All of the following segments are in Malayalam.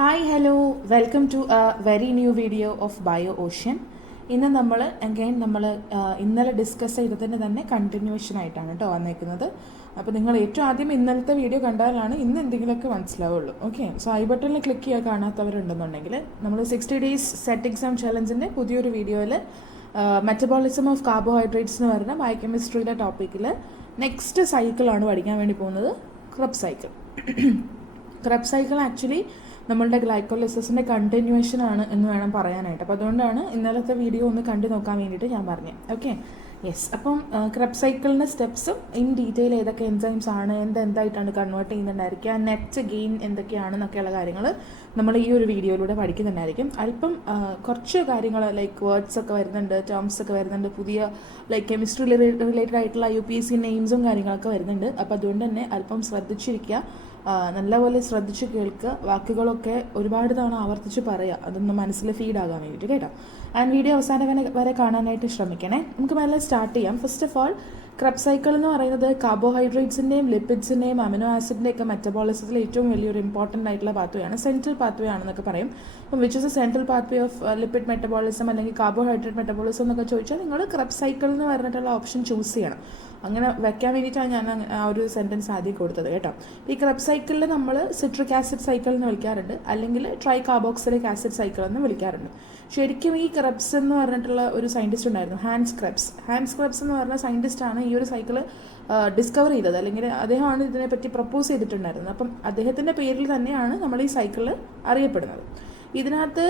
Hi hello welcome to a very new video of bio ocean. ഇന്ന് നമ്മൾ ഇന്നലെ ഡിസ്കസ് ചെയ്തതിൻ്റെ തന്നെ കണ്ടിന്യൂഷൻ ആയിട്ടാണ് കേട്ടോ വന്നേക്കുന്നത്. അപ്പോൾ നിങ്ങൾ ഏറ്റവും ആദ്യം ഇന്നലത്തെ വീഡിയോ കണ്ടാലാണ് ഇന്ന് എന്തെങ്കിലുമൊക്കെ മനസ്സിലാവുള്ളൂ. ഓക്കെ, സോ ഐ ബട്ടണിൽ ക്ലിക്ക് ചെയ്യാൻ കാണാത്തവരുണ്ടെന്നുണ്ടെങ്കിൽ നമ്മൾ 60 ഡേയ്സ് സെറ്റ് എക്സാം ചലഞ്ചിൻ്റെ പുതിയൊരു വീഡിയോയിൽ മെറ്റബോളിസം ഓഫ് കാർബോഹൈഡ്രേറ്റ്സ് എന്ന് പറയുന്ന ബയോകെമിസ്ട്രിയിലെ ടോപ്പിക്കിൽ നെക്സ്റ്റ് സൈക്കിളാണ് പഠിക്കാൻ വേണ്ടി പോകുന്നത്, Krebs cycle. Krebs cycle actually നമ്മളുടെ ഗ്ലൈക്കോലിസിസിൻ്റെ കണ്ടിന്യൂവേഷൻ ആണ് എന്ന് വേണം പറയാനായിട്ട്. അപ്പോൾ അതുകൊണ്ടാണ് ഇന്നലത്തെ വീഡിയോ ഒന്ന് കണ്ടു നോക്കാൻ വേണ്ടിയിട്ട് ഞാൻ പറഞ്ഞത്. Okay, yes. അപ്പം ക്രെബ്സ് സൈക്കിളിൻ്റെ സ്റ്റെപ്സും ഇൻ ഡീറ്റെയിൽ ഏതൊക്കെ എൻസൈംസ് ആണ്, എന്തായിട്ടാണ് കൺവേർട്ട് ചെയ്യുന്നുണ്ടായിരിക്കുക, നെറ്റ് ഗെയിൻ എന്തൊക്കെയാണെന്നൊക്കെയുള്ള കാര്യങ്ങൾ നമ്മൾ ഈ ഒരു വീഡിയോയിലൂടെ പഠിക്കുന്നുണ്ടായിരിക്കും. അല്പം കുറച്ച് കാര്യങ്ങൾ ലൈക്ക് വേർഡ്സ് ഒക്കെ വരുന്നുണ്ട്, ടേംസ് ഒക്കെ വരുന്നുണ്ട്, പുതിയ ലൈക്ക് കെമിസ്ട്രി റിലേറ്റഡ് ആയിട്ടുള്ള UPSC നെയിംസും കാര്യങ്ങളൊക്കെ വരുന്നുണ്ട്. അപ്പോൾ അതുകൊണ്ട് തന്നെ അല്പം ശ്രദ്ധിച്ചിരിക്കുക, നല്ലപോലെ ശ്രദ്ധിച്ച് കേൾക്കുക, വാക്കുകളൊക്കെ ഒരുപാട് തവണ ആവർത്തിച്ച് പറയുക, അതൊന്ന് മനസ്സിൽ ഫീഡാകാൻ വേണ്ടിയിട്ട് കേട്ടോ. ആൻഡ് വീഡിയോ അവസാനം വരെ കാണാനായിട്ട് ശ്രമിക്കണേ. നമുക്ക് മെല്ലെ സ്റ്റാർട്ട് ചെയ്യാം. First of all, Krebs cycle എന്ന് പറയുന്നത് കാർബോഹൈഡ്രേറ്റ്സിൻ്റെയും ലിപ്പിഡ്സിൻ്റെയും അമിനോ ആസിഡിൻ്റെ ഒക്കെ മെറ്റബോളിസത്തിൽ ഏറ്റവും വലിയൊരു ഇമ്പോർട്ടൻ്റ് ആയിട്ടുള്ള പാത്വേ ആണ്, സെൻട്രൽ പാത്വേ ആണെന്നൊക്കെ പറയും. അപ്പം which is A central pathway of lipid metabolism അല്ലെങ്കിൽ കാർബോഹൈഡ്രേറ്റ് മെറ്റബോളിസം എന്നൊക്കെ ചോദിച്ചാൽ നിങ്ങൾ ക്രെബ്സ് സൈക്കിൾ എന്ന് പറഞ്ഞിട്ടുള്ള ഓപ്ഷൻ ചൂസ് ചെയ്യണം. അങ്ങനെ വെക്കാൻ വേണ്ടിയിട്ടാണ് ഞാൻ ആ ഒരു സെൻറ്റൻസ് ആദ്യം കൊടുത്തത് കേട്ടോ. ഈ ക്രെബ്സ് സൈക്കിളിൽ നമ്മൾ സിട്രിക് ആസിഡ് സൈക്കിൾ എന്ന് വിളിക്കാറുണ്ട്, അല്ലെങ്കിൽ ട്രൈ കാർബോക്സിലിക് ആസിഡ് സൈക്കിൾ എന്ന് വിളിക്കാറുണ്ട്. ശരിക്കും ഈ ക്രെബ്സ് എന്ന് പറഞ്ഞിട്ടുള്ള ഒരു സയൻറ്റിസ്റ്റ് ഉണ്ടായിരുന്നു, ഹാൻസ് ക്രെബ്സ് എന്ന് പറഞ്ഞ സയൻറ്റിസ്റ്റാണ് ഈ ഒരു സൈക്കിൾ ഡിസ്കവർ ചെയ്തത്, അല്ലെങ്കിൽ അദ്ദേഹമാണ് ഇതിനെപ്പറ്റി പ്രപ്പോസ് ചെയ്തിട്ടുണ്ടായിരുന്നത്. അപ്പം അദ്ദേഹത്തിൻ്റെ പേരിൽ തന്നെയാണ് നമ്മൾ ഈ സൈക്കിൾ അറിയപ്പെടുന്നത്. ഇതിനകത്ത്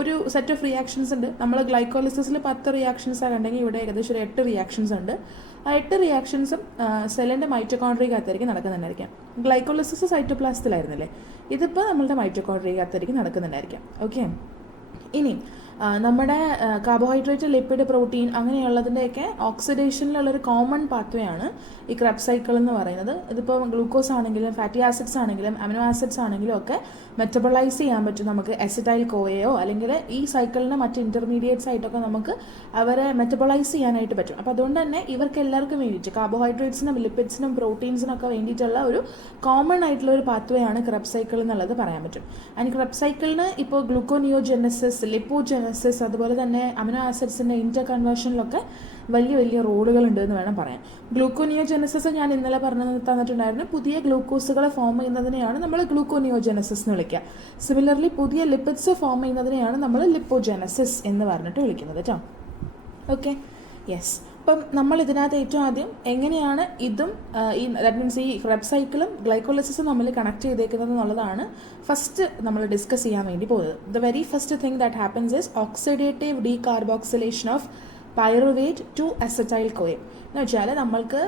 ഒരു സെറ്റ് ഓഫ് റിയാക്ഷൻസ് ഉണ്ട്. നമ്മൾ ഗ്ലൈക്കോളിസിസിൽ 10 റിയാക്ഷൻസാണ് കണ്ടെങ്കിൽ ഇവിടെ ഏകദേശം ഒരു 8 റിയാക്ഷൻസ് ഉണ്ട്. ആ 8 റിയാക്ഷൻസും സെല്ലിൻ്റെ മൈറ്റോകോൺട്രിയക്കകത്തായിരിക്കും നടക്കുന്നുണ്ടായിരിക്കാം. ഗ്ലൈക്കോളിസിസ് സൈറ്റോപ്ലാസത്തിലായിരുന്നില്ലേ, ഇതിപ്പോൾ നമ്മളുടെ മൈറ്റോകോൺട്രിയക്കകത്തായിരിക്കും നടക്കുന്നുണ്ടായിരിക്കാം. ഓക്കെ, ഇനി നമ്മുടെ കാർബോഹൈഡ്രേറ്റ്, ലിപ്പിഡ്, പ്രോട്ടീൻ അങ്ങനെയുള്ളതിൻ്റെയൊക്കെ ഓക്സിഡേഷനിലുള്ളൊരു കോമൺ പാത്വേ ആണ് ഈ ക്രെബ്സ് സൈക്കിൾ എന്ന് പറയുന്നത്. ഇതിപ്പോൾ ഗ്ലൂക്കോസ് ആണെങ്കിലും ഫാറ്റി ആസിഡ്സ് ആണെങ്കിലും അമിനോ ആസിഡ്സ് ആണെങ്കിലും ഒക്കെ മെറ്റബോളൈസ് ചെയ്യാൻ പറ്റും നമുക്ക് എസിറ്റൈൽ കോയയോ, അല്ലെങ്കിൽ ഈ സൈക്കിളിന് മറ്റ് ഇൻ്റർമീഡിയറ്റ്സ് ആയിട്ടൊക്കെ നമുക്ക് അവരെ മെറ്റബോളൈസ് ചെയ്യാനായിട്ട് പറ്റും. അപ്പോൾ അതുകൊണ്ട് തന്നെ ഇവർക്ക് എല്ലാവർക്കും വേണ്ടിയിട്ട് കാർബോഹൈഡ്രേറ്റ്സിനും ലിപ്പിഡ്സിനും പ്രോട്ടീൻസിനും ഒക്കെ വേണ്ടിയിട്ടുള്ള ഒരു കോമൺ ആയിട്ടുള്ള ഒരു പാത്വേ ആണ് ക്രെബ്സ് സൈക്കിൾ എന്നുള്ളത് പറയാൻ പറ്റും. ആൻഡ് ക്രെബ്സ് സൈക്കിളിന് ഇപ്പോൾ ഗ്ലൂക്കോനിയോജെനസിസ്, ലിപ്പോജെനസിസ്, അതുപോലെ തന്നെ അമിനോ ആസിഡ്സിൻ്റെ ഇൻറ്റർ കൺവേർഷനിലൊക്കെ വലിയ റോളുകളുണ്ട് എന്ന് വേണം പറയാൻ. ഗ്ലൂക്കോനിയോജെനസിസ് ഞാൻ ഇന്നലെ തന്നിട്ടുണ്ടായിരുന്നു. പുതിയ ഗ്ലൂക്കോസുകളെ ഫോം ചെയ്യുന്നതിനെയാണ് നമ്മൾ ഗ്ലൂക്കോനിയോജെനസിസ് എന്ന് വിളിക്കുക. സിമിലർലി പുതിയ ലിപ്പിഡ്സ് ഫോം ചെയ്യുന്നതിനെയാണ് നമ്മൾ ലിപ്പോജെനസിസ് എന്ന് പറഞ്ഞിട്ട് വിളിക്കുന്നത് കേട്ടോ. Okay, yes. അപ്പം നമ്മൾ ഇതിനകത്ത് ഏറ്റവും ആദ്യം എങ്ങനെയാണ് ഇതും ദാറ്റ് മീൻസ് ഈ ക്രെബ്സ് സൈക്കിളും ഗ്ലൈക്കോളിസിസും നമ്മൾ കണക്ട് ചെയ്തേക്കുന്നത് എന്നുള്ളതാണ് ഫസ്റ്റ് നമ്മൾ ഡിസ്കസ് ചെയ്യാൻ വേണ്ടി പോകുന്നത്. The very first thing that happens is oxidative decarboxylation of pyruvate to acetyl CoA. എന്ന് വെച്ചാൽ നമ്മൾക്ക്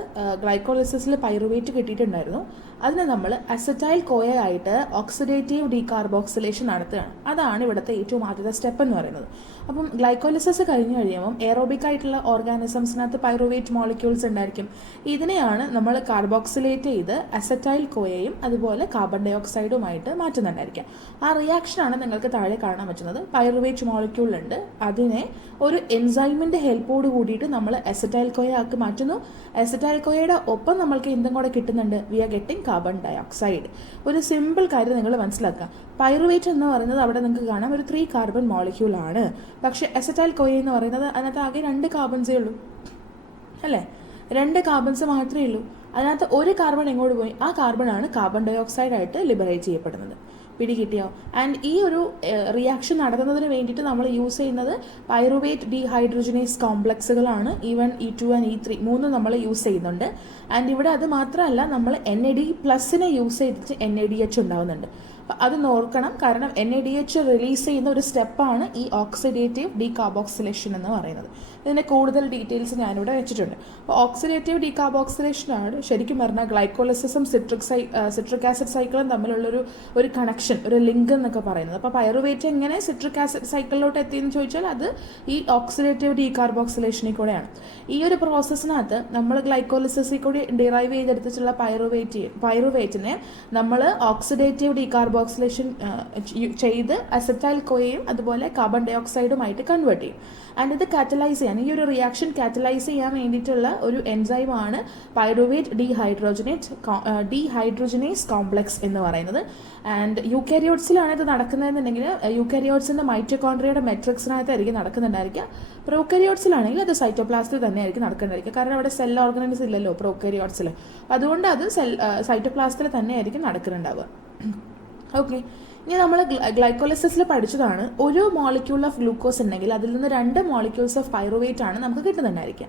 ഗ്ലൈക്കോളിസിസിൽ പൈറുവേറ്റ് കിട്ടിയിട്ടുണ്ടായിരുന്നു, അതിനെ നമ്മൾ അസറ്റൈൽ കോയ ആയിട്ട് ഓക്സിഡേറ്റീവ് ഡീകാർബോക്സിലേഷൻ നടത്തുകയാണ്. അതാണ് ഇവിടുത്തെ ഏറ്റവും ആദ്യത്തെ സ്റ്റെപ്പ് എന്ന് പറയുന്നത്. അപ്പം ഗ്ലൈക്കോളിസിസ് കഴിഞ്ഞ് കഴിയുമ്പം എയറോബിക് ആയിട്ടുള്ള ഓർഗാനിസംസിനകത്ത് പൈറുവേറ്റ് മോളിക്യൂൾസ് ഉണ്ടായിരിക്കും. ഇതിനെയാണ് നമ്മൾ കാർബോക്സിലേറ്റ് ചെയ്ത് അസറ്റൈൽ കോയയും അതുപോലെ കാർബൺ ഡൈ ഓക്സൈഡുമായിട്ട് മാറ്റുന്നുണ്ടായിരിക്കാം. ആ റിയാക്ഷനാണ് നിങ്ങൾക്ക് താഴെ കാണാൻ പറ്റുന്നത്. പൈറുവേറ്റ് മോളിക്യൂൾ ഉണ്ട്, അതിനെ ഒരു എൻസൈമിൻ്റെ ഹെൽപ്പോട് കൂടിയിട്ട് നമ്മൾ അസറ്റൈൽ കോയ ആക്കി മാറ്റുന്നു. അസറ്റൈൽ കോയയുടെ ഒപ്പം നമ്മൾക്ക് എന്തും കൂടെ കിട്ടുന്നുണ്ട്, we are getting carbon dioxide. ഒരു സിമ്പിൾ കാര്യം നിങ്ങൾ മനസ്സിലാക്കുക, പൈറുവേറ്റ് എന്ന് പറയുന്നത് അവിടെ നിങ്ങൾക്ക് കാണാം ഒരു 3 കാർബൺ മോളിക്യൂൾ ആണ്. പക്ഷേ അസറ്റൈൽ കോയ എന്ന് പറയുന്നത് അതിനകത്ത് ആകെ 2 കാർബൺസേ ഉള്ളൂ അല്ലേ, 2 കാർബൺസ് മാത്രമേ ഉള്ളൂ. അതിനകത്ത് ഒരു കാർബൺ എങ്ങോട്ട് പോയി, ആ കാർബൺ ആണ് കാർബൺ ഡൈ ഓക്സൈഡ് ആയിട്ട് ലിബറേറ്റ് ചെയ്യപ്പെടുന്നത്. പിടികിട്ടിയോ? ആൻഡ് ഈ ഒരു റിയാക്ഷൻ നടത്തുന്നതിന് വേണ്ടിയിട്ട് നമ്മൾ യൂസ് ചെയ്യുന്നത് pyruvate dehydrogenase കോംപ്ലക്സുകളാണ്. E1, E2 and E3 മൂന്നും നമ്മൾ യൂസ് ചെയ്യുന്നുണ്ട്. ആൻഡ് ഇവിടെ അത് മാത്രമല്ല, നമ്മൾ NAD+ യൂസ് ചെയ്തിട്ട് NADH ഉണ്ടാവുന്നുണ്ട്. അപ്പം അത് നോക്കണം, കാരണം NADH റിലീസ് ചെയ്യുന്ന ഒരു സ്റ്റെപ്പാണ് ഈ ഓക്സിഡേറ്റീവ് ഡീകാർബോക്സിലേഷൻ എന്ന് പറയുന്നത്. ഇതിൻ്റെ കൂടുതൽ ഡീറ്റെയിൽസ് ഞാനിവിടെ വെച്ചിട്ടുണ്ട്. അപ്പോൾ ഓക്സിഡേറ്റീവ് ഡീകാർബോക്സിലേഷനാണ് ശരിക്കും പറഞ്ഞാൽ ഗ്ലൈക്കോളിസിസും സിട്രിക് ആസിഡ് സൈക്കിളും തമ്മിലുള്ളൊരു കണക്ഷൻ, ഒരു ലിങ്ക് എന്നൊക്കെ പറയുന്നത്. അപ്പോൾ പൈറുവേറ്റ് എങ്ങനെ സിട്രിക് ആസിഡ് സൈക്കിളിലോട്ട് എത്തിയെന്ന് ചോദിച്ചാൽ അത് ഈ ഓക്സിഡേറ്റീവ് ഡീകാർബോക്സിലേഷനിൽ കൂടെയാണ്. ഈ ഒരു പ്രോസസ്സിനകത്ത് നമ്മൾ ഗ്ലൈക്കോളിസിസിൽ കൂടി ഡിറൈവ് ചെയ്തെടുത്തിട്ടുള്ള പൈറുവേറ്റിനെ നമ്മൾ ഓക്സിഡേറ്റീവ് ഡീകാർബോക്സിലേഷൻ ചെയ്ത് അസറ്റൈൽ കോയയും അതുപോലെ കാർബൺ ഡൈ ഓക്സൈഡുമായിട്ട് കൺവേർട്ട് ചെയ്യും. ആൻഡ് ഇത് കാറ്റലൈസ് ചെയ്യാൻ, ചെയ്യാൻ, ഈ ഒരു റിയാക്ഷൻ കാറ്റലൈസ് ചെയ്യാൻ വേണ്ടിയിട്ടുള്ള ഒരു എൻസൈമാണ് പൈറുവേറ്റ് ഡീഹൈഡ്രോജനേസ് കോംപ്ലക്സ് എന്ന് പറയുന്നത്. ആൻഡ് യൂക്കാരിയോട്സിലാണ് ഇത് നടക്കുന്നതെന്നുണ്ടെങ്കിൽ യൂക്കാരിയോട്സിൻ്റെ മൈറ്റോകോൺട്രിയയുടെ മെട്രിക്സിനകത്തായിരിക്കും നടക്കുന്നുണ്ടായിരിക്കുക. പ്രോക്കാരിയോട്സിലാണെങ്കിൽ അത് സൈറ്റോപ്ലാസ്റ്റിൽ തന്നെ ആയിരിക്കും നടക്കുന്നുണ്ടായിരിക്കുക. കാരണം അവിടെ സെൽ ഓർഗനൈസ് ഇല്ലല്ലോ പ്രോക്കാരിയോട്സിൽ. അതുകൊണ്ട് അത് സൈറ്റോപ്ലാസ്റ്റിൽ തന്നെ ആയിരിക്കും നടക്കുന്നുണ്ടാവുക. ഓക്കെ, ഇനി നമ്മൾ ഗ്ലൈക്കോളിസിസിൽ പഠിച്ചതാണ്, ഒരു മോളിക്യൂൾ ഓഫ് ഗ്ലൂക്കോസ് ഉണ്ടെങ്കിൽ അതിൽ നിന്ന് 2 മോളിക്യൂൾസ് ഓഫ് പൈറുവേറ്റ് ആണ് നമുക്ക് കിട്ടുന്നുണ്ടായിരിക്കുക.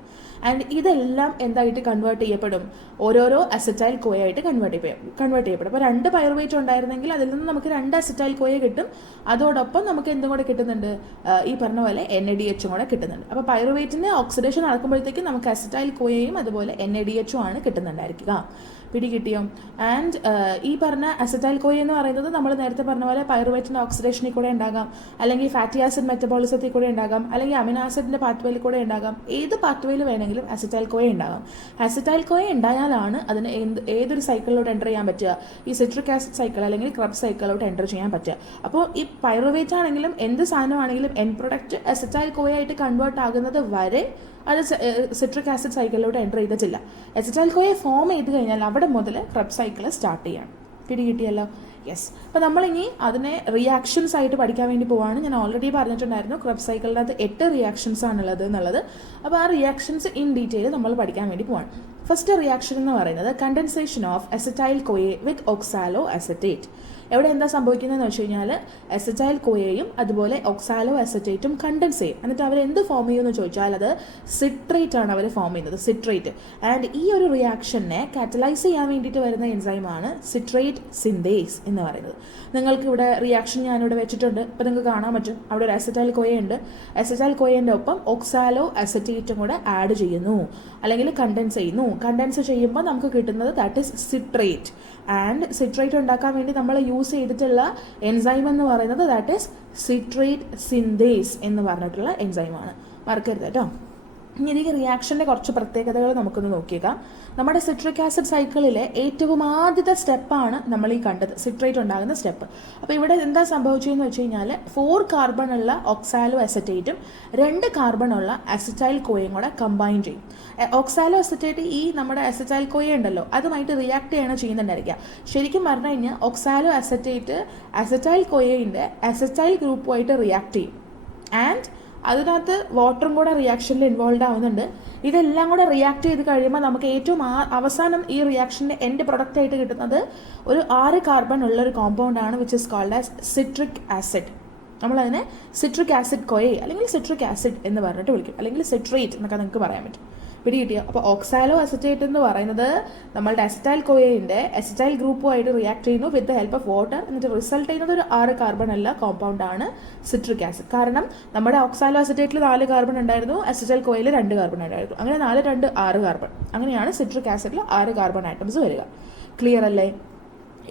ആൻഡ് ഇതെല്ലാം എന്തായിട്ട് കൺവേർട്ട് ചെയ്യപ്പെടും? ഓരോരോ അസറ്റൈൽ കോയ ആയിട്ട് കൺവേർട്ട് ചെയ്യപ്പെടും. അപ്പോൾ 2 പൈറുവേറ്റ് ഉണ്ടായിരുന്നെങ്കിൽ അതിൽ നിന്ന് നമുക്ക് 2 അസറ്റൈൽ കോയ കിട്ടും. അതോടൊപ്പം നമുക്ക് എന്തും കൂടെ കിട്ടുന്നുണ്ട്? ഈ പറഞ്ഞ പോലെ NADH കൂടെ കിട്ടുന്നുണ്ട്. അപ്പോൾ പൈറുവേറ്റിന് ഓക്സിഡേഷൻ നടക്കുമ്പോഴത്തേക്കും നമുക്ക് അസറ്റൈൽ കോയയും അതുപോലെ NADH ആണ് കിട്ടുന്നുണ്ടായിരിക്കുക. പിടി കിട്ടിയോ? ആൻഡ് ഈ പറഞ്ഞ അസറ്റൈൽ കോയ എന്ന് പറയുന്നത് നമ്മൾ നേരത്തെ പറഞ്ഞ പോലെ പൈറുവേറ്റിൻ്റെ ഓക്സിഡേഷനിൽ കൂടെ ഉണ്ടാകാം, അല്ലെങ്കിൽ ഫാറ്റി ആസിഡ് മെറ്റബോളിസത്തിൽ കൂടെ ഉണ്ടാകാം, അല്ലെങ്കിൽ അമിനോ ആസിഡിൻ്റെ പാത്വേയിൽ കൂടെ ഉണ്ടാകാം. ഏത് പാത്വേയിൽ വേണമെങ്കിലും അസറ്റൈൽ കോയ ഉണ്ടാകാം. അസറ്റൈൽ കോയ ഉണ്ടായാലാണ് അതിന് ഏതൊരു സൈക്കിളിലോട്ട് എൻ്റർ ചെയ്യാൻ പറ്റുക? ഈ സിട്രിക് ആസിഡ് സൈക്കിൾ അല്ലെങ്കിൽ ക്രബ് സൈക്കിളിലോട്ട് എൻ്റർ ചെയ്യാൻ പറ്റുക. അപ്പോൾ ഈ പൈറുവേറ്റ് ആണെങ്കിലും എന്ത് സാധനമാണെങ്കിലും എൻ പ്രൊഡക്റ്റ് അസറ്റൈൽ കോയ ആയിട്ട് കൺവേർട്ട് ആകുന്നത് വരെ അത് സിട്രിക് ആസിഡ് സൈക്കിളിലോട്ട് എൻ്റർ ചെയ്തിട്ടില്ല. അസറ്റൈൽ കോയ ഫോം ചെയ്ത് കഴിഞ്ഞാൽ അവിടെ മുതൽ ക്രബ് സൈക്കിൾ സ്റ്റാർട്ട് ചെയ്യാണ്. പിടി കിട്ടിയല്ലോ? യെസ്. അപ്പോൾ നമ്മളിനി അതിനെ റിയാക്ഷൻസ് ആയിട്ട് പഠിക്കാൻ വേണ്ടി പോവാണ്. ഞാൻ ഓൾറെഡി പറഞ്ഞിട്ടുണ്ടായിരുന്നു ക്രബ് സൈക്കിളിനകത്ത് 8 റിയാക്ഷൻസ് ആണുള്ളത് എന്നുള്ളത്. അപ്പോൾ ആ റിയാക്ഷൻസ് ഇൻ ഡീറ്റെയിൽ നമ്മൾ പഠിക്കാൻ വേണ്ടി പോവാണ്. ഫസ്റ്റ് റിയാക്ഷൻ എന്ന് പറയുന്നത് കണ്ടൻസേഷൻ ഓഫ് അസറ്റൈൽ കോയെ വിത്ത് ഓക്സാലോ അസറ്റേറ്റ്. എവിടെ എന്താ സംഭവിക്കുന്നതെന്ന് വെച്ച് കഴിഞ്ഞാൽ അസറ്റൈൽ കോയയും അതുപോലെ ഓക്സാലോ അസറ്റേറ്റും കണ്ടൻസ് ചെയ്യും. എന്നിട്ട് അവർ എന്ത് ഫോം ചെയ്യുമെന്ന് ചോദിച്ചാൽ അത് സിട്രേറ്റ് ആണ് അവർ ഫോം ചെയ്യുന്നത്, സിട്രേറ്റ്. ആൻഡ് ഈ ഒരു റിയാക്ഷനെ കാറ്റലൈസ് ചെയ്യാൻ വേണ്ടിയിട്ട് വരുന്ന എൻസൈമാണ് സിട്രേറ്റ് സിന്തേസ് എന്ന് പറയുന്നത്. നിങ്ങൾക്ക് ഇവിടെ റിയാക്ഷൻ ഞാനിവിടെ വെച്ചിട്ടുണ്ട്. ഇപ്പോൾ നിങ്ങൾക്ക് കാണാൻ പറ്റും അവിടെ ഒരു അസറ്റൈൽ കോയ ഉണ്ട്. അസറ്റൈൽ കോയൻ്റെ ഒപ്പം ഓക്സാലോ അസറ്റേറ്റും കൂടെ ആഡ് ചെയ്യുന്നു അല്ലെങ്കിൽ കണ്ടൻസ് ചെയ്യുന്നു. കണ്ടൻസ് ചെയ്യുമ്പോൾ നമുക്ക് കിട്ടുന്നത് that is citrate. And citrate ഉണ്ടാക്കാൻ വേണ്ടി നമ്മൾ യൂസ് ചെയ്തിട്ടുള്ള എൻസൈം എന്ന് പറയുന്നത് ദാറ്റ് ഈസ് സിട്രേറ്റ് സിന്തേസ് എന്ന് പറഞ്ഞിട്ടുള്ള എൻസൈമാണ്. മറക്കരുത് കേട്ടോ. ഇനി ഈ റിയാക്ഷൻ്റെ കുറച്ച് പ്രത്യേകതകൾ നമുക്കൊന്ന് നോക്കിയേക്കാം. നമ്മുടെ സിട്രിക് ആസിഡ് സൈക്കിളിലെ ഏറ്റവും ആദ്യത്തെ സ്റ്റെപ്പാണ് നമ്മൾ ഈ കണ്ടത്, സിട്രേറ്റ് ഉണ്ടാകുന്ന സ്റ്റെപ്പ്. അപ്പോൾ ഇവിടെ എന്താ സംഭവിച്ചതെന്ന് വെച്ച് കഴിഞ്ഞാൽ 4 കാർബൺ ഉള്ള ഓക്സാലോ അസറ്റേറ്റും 2 കാർബൺ ഉള്ള അസറ്റൈൽ കോയയും കൂടെ കമ്പൈൻ ചെയ്യും. ഓക്സാലോ അസറ്റേറ്റ് ഈ നമ്മുടെ അസറ്റൈൽ കോയ ഉണ്ടല്ലോ അതുമായിട്ട് റിയാക്ട് ചെയ്യണം ചെയ്യുന്നുണ്ടായിരിക്കുക. ശരിക്കും പറഞ്ഞു കഴിഞ്ഞാൽ ഓക്സാലോ അസറ്റേറ്റ് അസറ്റൈൽ കോയയുടെ അസറ്റൈൽ ഗ്രൂപ്പുമായിട്ട് റിയാക്ട് ചെയ്യും. ആൻഡ് അതിനകത്ത് വാട്ടറും കൂടെ റിയാക്ഷനിൽ ഇൻവോൾവ് ആവുന്നുണ്ട്. ഇതെല്ലാം കൂടെ റിയാക്ട് ചെയ്ത് കഴിയുമ്പോൾ നമുക്ക് ഏറ്റവും അവസാനം ഈ റിയാക്ഷൻ്റെ എൻഡ് പ്രൊഡക്റ്റ് ആയിട്ട് കിട്ടുന്നത് ഒരു 6 കാർബൺ ഉള്ള ഒരു കോമ്പൗണ്ടാണ് which is called as citric acid. നമ്മളതിനെ സിട്രിക് ആസിഡ് കോയ അല്ലെങ്കിൽ സിട്രിക് ആസിഡ് എന്ന് പറഞ്ഞിട്ട് വിളിക്കും, അല്ലെങ്കിൽ സിട്രേറ്റ് എന്നൊക്കെ നിങ്ങൾക്ക് പറയാൻ പറ്റും. പിടി കിട്ടിയോ? അപ്പോൾ ഓക്സാലോ അസറ്റേറ്റ് എന്ന് പറയുന്നത് നമ്മളുടെ അസറ്റൈൽ കോയയുടെ അസറ്റൈൽ ഗ്രൂപ്പുമായിട്ട് റിയാക്ട് ചെയ്യുന്നു with the help of water. എന്നിട്ട് റിസൾട്ട് ചെയ്യുന്നത് ഒരു 6 കാർബൺ ഉള്ള കോമ്പൗണ്ടാണ് സിട്രിക് ആസിഡ്. കാരണം നമ്മുടെ ഓക്സാലോ അസറ്റേറ്റിൽ 4 കാർബൺ ഉണ്ടായിരുന്നു, അസറ്റൈൽ കോയയിൽ 2 കാർബൺ ഉണ്ടായിരുന്നു. അങ്ങനെ 4, 2, 6 കാർബൺ. അങ്ങനെയാണ് സിട്രിക് ആസിഡിൽ 6 കാർബൺ ആറ്റംസ് വരിക. ക്ലിയർ അല്ലേ?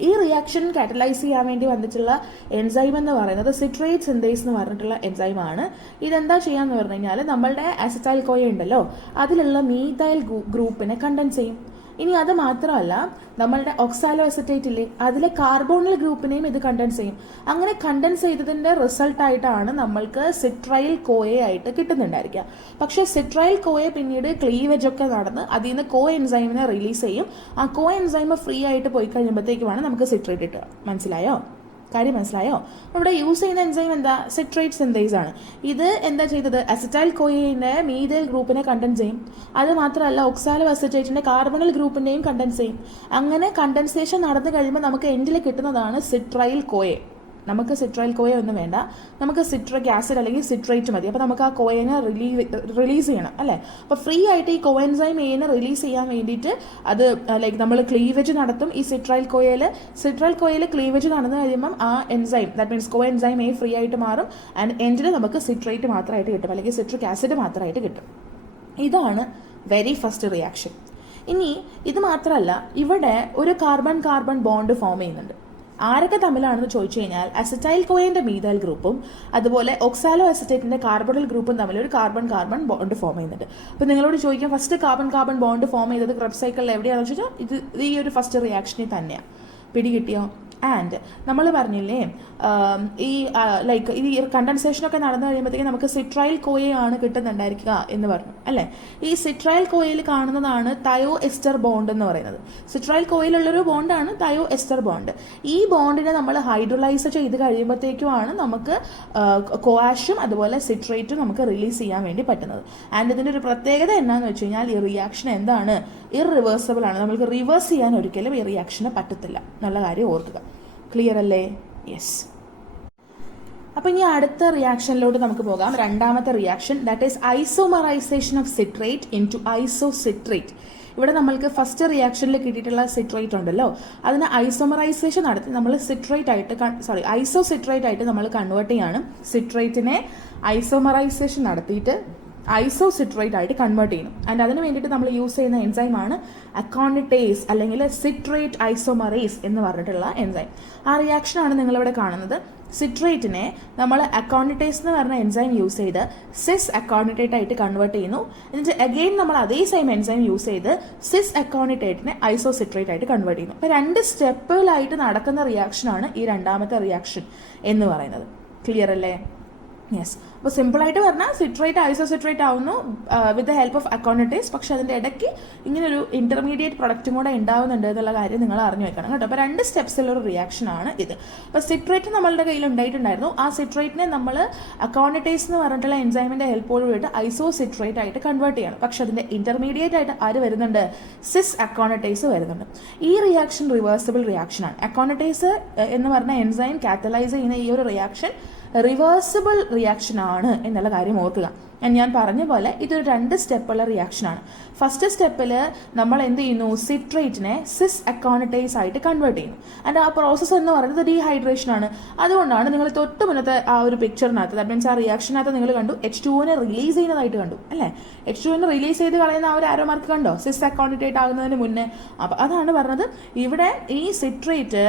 ഈ റിയാക്ഷൻ കാറ്റലൈസ് ചെയ്യാൻ വേണ്ടി വന്നിട്ടുള്ള എൻസൈം എന്ന് പറയുന്നത് സിട്രേറ്റ് സിന്തേസ് എന്ന് പറഞ്ഞിട്ടുള്ള എൻസൈമാണ്. ഇതെന്താ ചെയ്യാന്ന് പറഞ്ഞു കഴിഞ്ഞാൽ നമ്മളുടെ അസറ്റൈൽ കോയ ഉണ്ടല്ലോ അതിലുള്ള മീഥൈൽ ഗ്രൂപ്പിനെ കണ്ടൻസ് ചെയ്യും. ഇനി അത് മാത്രമല്ല നമ്മളുടെ ഓക്സാലോ അസറ്റേറ്റ് ഇല്ലേ അതിലെ കാർബോണിൽ ഗ്രൂപ്പിനെയും ഇത് കണ്ടൻസ് ചെയ്യും. അങ്ങനെ കണ്ടൻസ് ചെയ്തതിൻ്റെ റിസൾട്ടായിട്ടാണ് നമ്മൾക്ക് സിട്രൈൽ കോയ ആയിട്ട് കിട്ടുന്നുണ്ടായിരിക്കുക. പക്ഷേ സിട്രൈൽ കോയ പിന്നീട് ക്ലീവേജ് ഒക്കെ നടന്ന് അതിൽ നിന്ന് കോ എൻസൈമിനെ റിലീസ് ചെയ്യും. ആ കോ എൻസൈം ഫ്രീ ആയിട്ട് പോയി കഴിയുമ്പോഴത്തേക്കുമാണ് നമുക്ക് സിട്രേറ്റ് കിട്ടുക. മനസ്സിലായോ? കാര്യം മനസ്സിലായോ? ഇവിടെ യൂസ് ചെയ്യുന്ന എൻസൈം എന്താ? സിട്രേറ്റ് സിന്തേസ് ആണ്. ഇത് എന്താ ചെയ്തത്? അസറ്റൈൽ കോയയുടെ മീഥൈൽ ഗ്രൂപ്പിനെ കണ്ടൻസ് ചെയ്യും. അത് മാത്രമല്ല ഓക്സാലോ അസറ്റേറ്റിന്റെ കാർബണൽ ഗ്രൂപ്പിന്റെയും കണ്ടൻസ് ചെയ്യും. അങ്ങനെ കണ്ടൻസേഷൻ നടന്നു കഴിയുമ്പോൾ നമുക്ക് എൻഡിൽ കിട്ടുന്നതാണ് സിട്രൈൽ കോയ. നമുക്ക് സിട്രൈൽ കോയ ഒന്നും വേണ്ട, നമുക്ക് സിട്രിക് ആസിഡ് അല്ലെങ്കിൽ സിട്രേറ്റ് മതി. അപ്പോൾ നമുക്ക് ആ കോയനെ റിലീസ് ചെയ്യണം അല്ലേ? അപ്പോൾ ഫ്രീ ആയിട്ട് ഈ കോഎൻസൈം എനെ റിലീസ് ചെയ്യാൻ വേണ്ടിയിട്ട് അത് ലൈക്ക് നമ്മൾ ക്ലീവേജ് നടത്തും. ഈ സിട്രൈൽ കോയയിൽ ക്ലീവേജ് നടന്നു കഴിയുമ്പം ആ enzyme that means coenzyme A free ആയിട്ട് മാറും. ആൻഡ് എൻഡിൽ നമുക്ക് സിട്രേറ്റ് മാത്രമായിട്ട് കിട്ടും, അല്ലെങ്കിൽ സിട്രിക് ആസിഡ് മാത്രമായിട്ട് കിട്ടും. ഇതാണ് വെരി ഫസ്റ്റ് റിയാക്ഷൻ. ഇനി ഇത് മാത്രമല്ല, ഇവിടെ ഒരു കാർബൺ കാർബൺ ബോണ്ട് ഫോം ചെയ്യുന്നുണ്ട്. ആരൊക്കെ തമ്മിലാണെന്ന് ചോദിച്ചു കഴിഞ്ഞാൽ അസറ്റൈൽ കോയന്റെ മീഥൈൽ ഗ്രൂപ്പും അതുപോലെ ഓക്സാലോ അസറ്റേറ്റിന്റെ കാർബണൽ ഗ്രൂപ്പും തമ്മിൽ ഒരു കാർബൺ കാർബൺ ബോണ്ട് ഫോം ചെയ്യുന്നുണ്ട്. അപ്പോൾ നിങ്ങളോട് ചോദിക്കാം first carbon carbon bond form ചെയ്തത് ക്രബ് സൈക്കിളിൽ എവിടെയാണെന്ന് വെച്ചാൽ ഇത് ഈ ഒരു ഫസ്റ്റ് റിയാക്ഷനിൽ തന്നെയാണ്. പിടി കിട്ടിയോ? ആൻഡ് നമ്മൾ പറഞ്ഞില്ലേ ഈ ലൈക്ക് ഈ കണ്ടൻസേഷനൊക്കെ നടന്നു കഴിയുമ്പോഴത്തേക്കും നമുക്ക് സിട്രൈൽ കോയയാണ് കിട്ടുന്നുണ്ടായിരിക്കുക എന്ന് പറഞ്ഞു അല്ലേ. ഈ സിട്രൈൽ കോയയിൽ കാണുന്നതാണ് തയോ എസ്റ്റർ ബോണ്ട് എന്ന് പറയുന്നത്. സിട്രൈൽ കോയിലുള്ളൊരു ബോണ്ടാണ് തയോ എസ്റ്റർ ബോണ്ട്. ഈ ബോണ്ടിനെ നമ്മൾ ഹൈഡ്രോലൈസ് ചെയ്ത് കഴിയുമ്പോഴത്തേക്കുമാണ് നമുക്ക് കോആഷും അതുപോലെ സിട്രേറ്റും നമുക്ക് റിലീസ് ചെയ്യാൻ വേണ്ടി പറ്റുന്നത്. ആൻഡ് ഇതിൻ്റെ ഒരു പ്രത്യേകത എന്താണെന്ന് വെച്ച് കഴിഞ്ഞാൽ ഈ റിയാക്ഷൻ എന്താണ്, ഇറിവേഴ്സിബിൾ ആണ്. നമുക്ക് റിവേഴ്സ് ചെയ്യാൻ ഒരിക്കലും ഈ റിയാക്ഷന് പറ്റത്തില്ല എന്നുള്ള കാര്യം ഓർക്കുക. ക്ലിയർ അല്ലേ? യെസ്. അപ്പോൾ ഇനി അടുത്ത റിയാക്ഷനിലോട്ട് നമുക്ക് പോകാം. രണ്ടാമത്തെ reaction, that is isomerisation of citrate into isocitrate. ഇവിടെ നമ്മൾക്ക് ഫസ്റ്റ് റിയാക്ഷനിൽ കിട്ടിയിട്ടുള്ള സിട്രേറ്റ് ഉണ്ടല്ലോ, അതിന് ഐസോമറൈസേഷൻ നടത്തി നമ്മൾ ഐസോസിട്രേറ്റ് ആയിട്ട് നമ്മൾ കൺവേർട്ട് ചെയ്യാണ്. സിട്രേറ്റിനെ ഐസോമറൈസേഷൻ നടത്തിയിട്ട് ഐസോസിട്രേറ്റ് ആയിട്ട് കൺവേർട്ട് ചെയ്യുന്നു. ആൻഡ് അതിന് വേണ്ടിയിട്ട് നമ്മൾ യൂസ് ചെയ്യുന്ന എൻസൈമാണ് അക്കോണിറ്റേസ് അല്ലെങ്കിൽ സിട്രേറ്റ് ഐസോമറേസ് എന്ന് പറഞ്ഞിട്ടുള്ള എൻസൈം. ആ റിയാക്ഷനാണ് നിങ്ങളിവിടെ കാണുന്നത്. സിട്രേറ്റിനെ നമ്മൾ അക്കോണിറ്റേസ് എന്ന് പറഞ്ഞ എൻസൈം യൂസ് ചെയ്ത് സിസ് അക്കോണിറ്റേറ്റ് ആയിട്ട് കൺവേർട്ട് ചെയ്യുന്നു. എന്നിട്ട് അഗെയിൻ നമ്മൾ അതേ സെയിം എൻസൈം യൂസ് ചെയ്ത് സിസ് അക്കോണിറ്റേറ്റിനെ ഐസോസിട്രേറ്റ് ആയിട്ട് കൺവേർട്ട് ചെയ്യുന്നു. അപ്പോൾ 2 സ്റ്റെപ്പുകളായിട്ട് നടക്കുന്ന റിയാക്ഷനാണ് ഈ രണ്ടാമത്തെ റിയാക്ഷൻ എന്ന് പറയുന്നത്. ക്ലിയർ അല്ലേ? യെസ്. അപ്പോൾ സിമ്പിളായിട്ട് പറഞ്ഞാൽ സിട്രേറ്റ് ഐസോസിട്രേറ്റ് ആവുന്നു വിത്ത് ദ ഹെൽപ്പ് ഓഫ് അക്കോണിറ്റേസ്. പക്ഷെ അതിൻ്റെ ഇടയ്ക്ക് ഇങ്ങനൊരു ഇന്റർമീഡിയറ്റ് പ്രൊഡക്റ്റും കൂടെ ഉണ്ടാവുന്നുണ്ട് എന്നുള്ള കാര്യം നിങ്ങൾ അറിഞ്ഞു വെക്കണം കേട്ടോ. അപ്പോൾ 2 സ്റ്റെപ്സിലൊരു റിയാക്ഷൻ ആണ് ഇത്. അപ്പോൾ സിട്രേറ്റ് നമ്മളുടെ കയ്യിൽ ഉണ്ടായിട്ടുണ്ടായിരുന്നു. ആ സിട്രേറ്റിനെ നമ്മൾ അക്കോണിറ്റേസ് എന്ന് പറഞ്ഞിട്ടുള്ള എൻസൈമിന്റെ ഹെൽപ്പോട് കൂടിയിട്ട് ഐസോസിട്രേറ്റ് ആയിട്ട് കൺവേർട്ട് ചെയ്യണം. പക്ഷെ അതിന്റെ ഇന്റർമീഡിയറ്റ് ആയിട്ട് ആര് വരുന്നുണ്ട്? സിസ് അക്കോണിറ്റേസ് വരുന്നുണ്ട്. ഈ റിയാക്ഷൻ റിവേഴ്സിബിൾ റിയാക്ഷൻ ആണ്. അക്കോണിറ്റേസ് എന്ന് പറഞ്ഞ എൻസൈം കാറ്റലൈസ് ചെയ്യുന്ന ഈ ഒരു റിയാക്ഷൻ റിവേഴ്സിബിൾ റിയാക്ഷൻ ആണ് എന്നുള്ള കാര്യം ഓർക്കുക. ഞാൻ പറഞ്ഞ പോലെ ഇതൊരു 2 സ്റ്റെപ്പുള്ള റിയാക്ഷനാണ്. ഫസ്റ്റ് സ്റ്റെപ്പിൽ നമ്മൾ എന്ത് ചെയ്യുന്നു? സിട്രേറ്റിനെ സിസ് അക്കോണിറ്റേസ് ആയിട്ട് കൺവേർട്ട് ചെയ്യുന്നു. ആൻഡ് ആ പ്രോസസ്സ് എന്ന് പറയുന്നത് ഡീഹൈഡ്രേഷൻ ആണ്. അതുകൊണ്ടാണ് നിങ്ങൾ തൊട്ട് മുന്നത്തെ ആ ഒരു പിക്ചറിനകത്ത്, ദാറ്റ് മീൻസ് ആ റിയാക്ഷനകത്ത് നിങ്ങൾ കണ്ടു H2O റിലീസ് ചെയ്യുന്നതായിട്ട് കണ്ടു അല്ലേ. H2O റിലീസ് ചെയ്ത് കളയുന്ന ആ ഒരു ആരോ മാർക്ക് കണ്ടോ, സിസ് അക്കോണിറ്റേറ്റ് ആകുന്നതിന് മുന്നേ. അപ്പം അതാണ് പറഞ്ഞത്, ഇവിടെ ഈ സിട്രേറ്റ്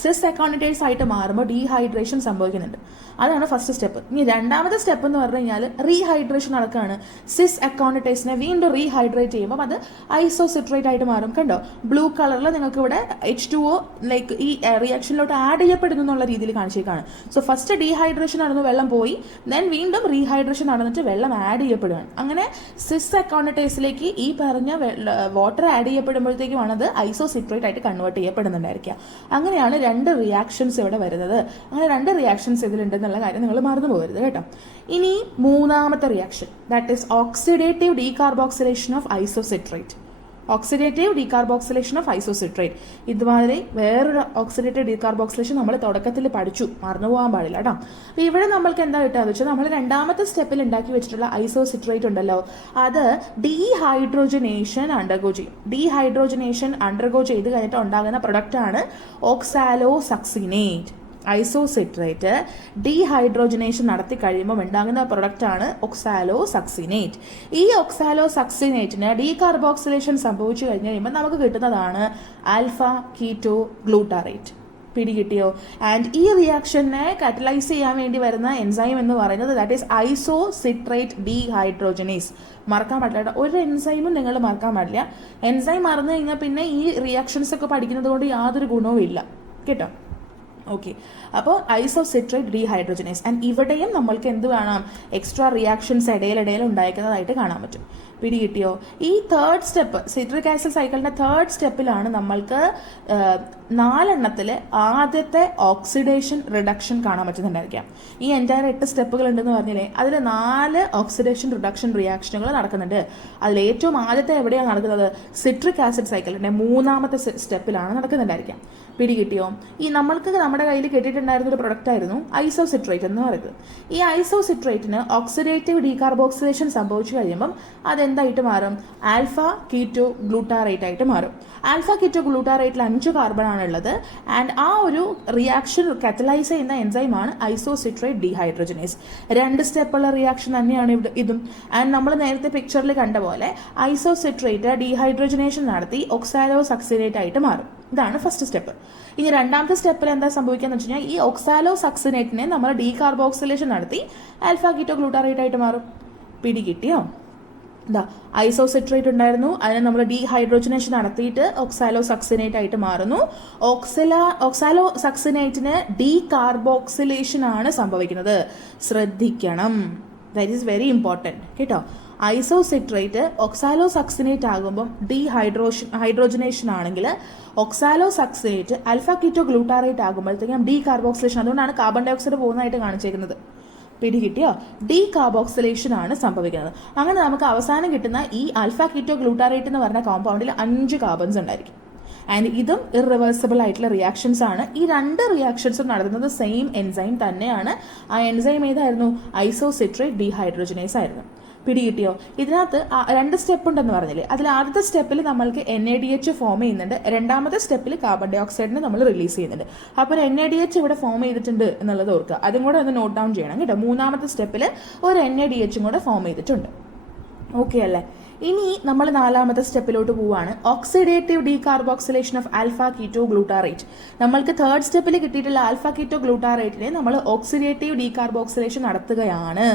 സിസ് അക്കോണിറ്റേസ് ആയിട്ട് മാറുമ്പോൾ ഡീഹൈഡ്രേഷൻ സംഭവിക്കുന്നുണ്ട്. അതാണ് ഫസ്റ്റ് സ്റ്റെപ്പ്. ഇനി രണ്ടാമത്തെ സ്റ്റെപ്പ് എന്ന് പറഞ്ഞു കഴിഞ്ഞാൽ റീഹൈഡ്രേഷൻ നടക്കുകയാണ്. സിസ് അക്കോണിറ്റേസിനെ വീണ്ടും റീഹൈഡ്രേറ്റ് ചെയ്യുമ്പോൾ അത് ഐസോസിട്രേറ്റ് ആയിട്ട് മാറും. കണ്ടോ, ബ്ലൂ കളറിൽ നിങ്ങൾക്ക് ഇവിടെ H2O ലൈക്ക് ഈ റിയാക്ഷനിലോട്ട് ആഡ് ചെയ്യപ്പെടുന്നു എന്നുള്ള രീതിയിൽ കാണിച്ചേക്കാണ്. സോ ഫസ്റ്റ് ഡീഹൈഡ്രേഷൻ നടന്നു, വെള്ളം പോയി, ദെൻ വീണ്ടും റീഹൈഡ്രേഷൻ നടന്നിട്ട് വെള്ളം ആഡ് ചെയ്യപ്പെടുകയാണ്. അങ്ങനെ സിസ് അക്കോണിറ്റേസിലേക്ക് ഈ പറഞ്ഞ വാട്ടർ ആഡ് ചെയ്യപ്പെടുമ്പോഴത്തേക്കുമാണ് അത് ഐസോസിട്രേറ്റ് ആയിട്ട് കൺവേർട്ട് ചെയ്യപ്പെടുന്നുണ്ടായിരിക്കുക. അങ്ങനെയാണ് 2 റിയാക്ഷൻസ് ഇവിടെ വരുന്നത്. അങ്ങനെ 2 റിയാക്ഷൻസ് ഇതിലുണ്ടെന്നുള്ള കാര്യം നിങ്ങൾ മറന്നു പോകരുത് കേട്ടോ. ഇനി മൂന്നാമത്തെ reaction, that is oxidative decarboxylation of isocitrate. Oxidative decarboxylation of isocitrate. ഇതുമാതിരി വേറൊരു ഓക്സിഡേറ്റീവ് ഡീകാർബോക്സിലേഷൻ നമ്മൾ തുടക്കത്തിൽ പഠിച്ചു, മറന്നു പോകാൻ പാടില്ല കേട്ടോ. അപ്പോൾ ഇവിടെ നമ്മൾക്ക് എന്താ കിട്ടുക വെച്ചാൽ, നമ്മൾ രണ്ടാമത്തെ സ്റ്റെപ്പിൽ ഉണ്ടാക്കി വെച്ചിട്ടുള്ള ഐസോസിട്രേറ്റ് ഉണ്ടല്ലോ, അത് ഡീഹൈഡ്രോജനേഷൻ അണ്ടർഗോ ചെയ്യും. ഡീഹൈഡ്രോജനേഷൻ അണ്ടർഗോ ചെയ്ത് കഴിഞ്ഞിട്ട് ഉണ്ടാകുന്ന പ്രൊഡക്റ്റാണ് ഓക്സാലോസക്സിനേറ്റ്. ഐസോസിട്രേറ്റ് ഡീഹൈഡ്രോജനേഷൻ നടത്തി കഴിയുമ്പോൾ ഉണ്ടാകുന്ന പ്രൊഡക്റ്റാണ് ഒക്സാലോസക്സിനേറ്റ്. ഈ ഒക്സാലോസക്സിനേറ്റിന് ഡീകാർബോക്സിലേഷൻ സംഭവിച്ചു കഴിഞ്ഞ് കഴിയുമ്പോൾ നമുക്ക് കിട്ടുന്നതാണ് ആൽഫ കീറ്റോ ഗ്ലൂട്ടാറേറ്റ്. പിടികിട്ടിയോ? ആൻഡ് ഈ റിയാക്ഷനെ കാറ്റലൈസ് ചെയ്യാൻ വേണ്ടി വരുന്ന എൻസൈം എന്ന് പറയുന്നത് ദാറ്റ് ഈസ് ഐസോസിട്രേറ്റ് ഡീഹൈഡ്രോജനേസ്. മറക്കാൻ പാടില്ല, ഒരു എൻസൈമും നിങ്ങൾ മറക്കാൻ പാടില്ല. എൻസൈം മറന്നു കഴിഞ്ഞാൽ പിന്നെ ഈ റിയാക്ഷൻസ് ഒക്കെ പഠിക്കുന്നത് കൊണ്ട് യാതൊരു ഗുണവും ഇല്ല കേട്ടോ. ഓക്കെ, അപ്പോൾ ഐസോസിട്രേറ്റ് ഡീഹൈഡ്രോജനേസ്. ആൻഡ് ഇവിടെയും നമ്മൾക്ക് എന്ത് വേണം? എക്സ്ട്രാ റിയാക്ഷൻസ് ഇടയിലിടയിൽ ഉണ്ടായിരിക്കുന്നതായിട്ട് കാണാൻ പറ്റും. പിടികിട്ടിയോ? ഈ 3rd സ്റ്റെപ്പ്, സിട്രിക് ആസിഡ് സൈക്കിളിന്റെ 3rd സ്റ്റെപ്പിലാണ് നമ്മൾക്ക് 4 ആദ്യത്തെ ഓക്സിഡേഷൻ റിഡക്ഷൻ കാണാൻ പറ്റുന്നുണ്ടായിരിക്കാം. ഈ എൻറ്റയർ 8 സ്റ്റെപ്പുകൾ ഉണ്ടെന്ന് പറഞ്ഞില്ലേ, അതിൽ 4 ഓക്സിഡേഷൻ റിഡക്ഷൻ റിയാക്ഷനുകൾ നടക്കുന്നുണ്ട്. അതിൽ ഏറ്റവും ആദ്യത്തെ എവിടെയാണ് നടക്കുന്നത്? സിട്രിക് ആസിഡ് സൈക്കിളിന്റെ 3ാമത്തെ സ്റ്റെപ്പിലാണ് നടക്കുന്നുണ്ടായിരിക്കാം. പിടികിട്ടിയോ? ഈ നമ്മൾക്ക് നമ്മുടെ കയ്യിൽ കിട്ടിയിട്ടുണ്ടായിരുന്ന ഒരു പ്രൊഡക്റ്റ് ആയിരുന്നു ഐസോസിട്രേറ്റ് എന്ന് പറയുന്നത്. ഈ ഐസോസിട്രേറ്റിന് ഓക്സിഡേറ്റീവ് ഡീകാർബോക്സിലേഷൻ സംഭവിച്ചു കഴിയുമ്പം അതെന്തായിട്ട് മാറും? ആൽഫ കീറ്റോ ഗ്ലൂട്ടാറേറ്റ് ആയിട്ട് മാറും. ആൽഫ കീറ്റോ ഗ്ലൂട്ടാറേറ്റിൽ 5 കാർബൺ ആണുള്ളത്. ആൻഡ് ആ ഒരു റിയാക്ഷൻ കാറ്റലൈസ് ചെയ്യുന്ന എൻസൈമാണ് ഐസോസിട്രേറ്റ് ഡീഹൈഡ്രോജനേസ്. 2 സ്റ്റെപ്പുള്ള റിയാക്ഷൻ തന്നെയാണ് ഇതും. ആൻഡ് നമ്മൾ നേരത്തെ പിക്ചറിൽ കണ്ട പോലെ ഐസോസിട്രേറ്റ് ഡീഹൈഡ്രോജനേഷൻ നടത്തി ഒക്സാലോസക്സിനേറ്റ് ആയിട്ട് മാറും. ഇതാണ് ഫസ്റ്റ് സ്റ്റെപ്പ്. ഇനി രണ്ടാമത്തെ സ്റ്റെപ്പിൽ എന്താ സംഭവിക്കാന്ന് വെച്ച് കഴിഞ്ഞാൽ, ഈ ഒക്സാലോസക്സിനേറ്റിനെ നമ്മൾ ഡീകാർബോക്സിലേഷൻ നടത്തി ആൽഫ കീറ്റോ ഗ്ലൂട്ടാറേറ്റ് ആയിട്ട് മാറും. പിടികിട്ടിയോ? എന്താ ഐസോസിട്രേറ്റ് ഉണ്ടായിരുന്നു, അതിനെ നമ്മൾ ഡീഹൈഡ്രോജനേഷൻ നടത്തിയിട്ട് ഒക്സാലോസക്സിനേറ്റ് ആയിട്ട് മാറുന്നു. ഒക്സാലോസക്സിനേറ്റിന് ഡീകാർബോക്സിലേഷൻ ആണ് സംഭവിക്കുന്നത്. ശ്രദ്ധിക്കണം, ദാറ്റ് ഈസ് വെരി ഇമ്പോർട്ടൻറ്റ് കേട്ടോ. ഐസോസിട്രേറ്റ് ഒക്സാലോസക്സിനേറ്റ് ആകുമ്പം ഹൈഡ്രോജനേഷൻ ആണെങ്കിൽ ഒക്സാലോസക്സിനേറ്റ് ആൽഫ കീറ്റോ ഗ്ലൂട്ടാറേറ്റ് ആകുമ്പോഴത്തേക്കും ഡീകാർബോക്സിലേഷൻ. അതുകൊണ്ടാണ് കാർബൺ ഡൈ ഓക്സൈഡ് പോകുന്നതായിട്ട് കാണിച്ചേക്കുന്നത്. പിടികിട്ടിയോ? ഡീകാർബോക്സിലേഷൻ ആണ് സംഭവിക്കുന്നത്. അങ്ങനെ നമുക്ക് അവസാനം കിട്ടുന്ന ഈ ആൽഫ കീറ്റോ ഗ്ലൂട്ടാറേറ്റ് എന്ന് പറഞ്ഞ കോമ്പൗണ്ടിൽ 5 കാർബൺസ് ഉണ്ടായിരിക്കും. ആൻഡ് ഇതും ഇറിവേഴ്സിബിൾ ആയിട്ടുള്ള റിയാക്ഷൻസ് ആണ്. ഈ 2 റിയാക്ഷൻസും നടത്തുന്നത് സെയിം എൻസൈം തന്നെയാണ്. ആ എൻസൈം ഏതായിരുന്നു? ഐസോസിട്രേറ്റ് ഡീഹൈഡ്രോജനേസ് ആയിരുന്നു. പിടികിട്ടിയോ? ഇതിനകത്ത് 2 സ്റ്റെപ്പ് ഉണ്ടെന്ന് പറഞ്ഞില്ലേ, അതിൽ ആദ്യത്തെ സ്റ്റെപ്പിൽ നമ്മൾക്ക് NADH ഫോം ചെയ്യുന്നുണ്ട്, രണ്ടാമത്തെ സ്റ്റെപ്പിൽ കാർബൺ ഡൈ ഓക്സൈഡിനെ നമ്മൾ റിലീസ് ചെയ്യുന്നുണ്ട്. അപ്പോൾ NADH ഇവിടെ ഫോം ചെയ്തിട്ടുണ്ട് എന്നുള്ളത് ഓർക്കുക, അതും കൂടെ ഒന്ന് നോട്ട് ഡൗൺ ചെയ്യണം കേട്ടോ. മൂന്നാമത്തെ സ്റ്റെപ്പിൽ ഒരു NADH കൂടെ ഫോം ചെയ്തിട്ടുണ്ട്. ഓക്കെ അല്ലേ? ഇനി നമ്മൾ 4ാമത്തെ സ്റ്റെപ്പിലോട്ട് പോവാണ്, oxidative decarboxylation of alpha keto glutarate. നമ്മൾക്ക് 3rd സ്റ്റെപ്പിൽ കിട്ടിയിട്ടുള്ള ആൽഫ കീറ്റോ ഗ്ലൂട്ടാറേറ്റിനെ നമ്മൾ ഓക്സിഡേറ്റീവ് ഡീകാർബോക്സിലേഷൻ നടത്തുകയാണ്.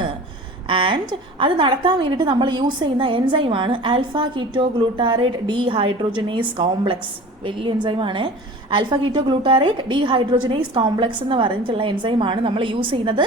ആൻഡ് അത് നടത്താൻ വേണ്ടിയിട്ട് നമ്മൾ യൂസ് ചെയ്യുന്ന എൻസൈമാണ് alpha keto glutarate dehydrogenase complex. വലിയ എൻസൈമാണ്. Alpha keto glutarate dehydrogenase complex എന്ന് പറഞ്ഞിട്ടുള്ള എൻസൈമാണ് നമ്മൾ യൂസ് ചെയ്യുന്നത്.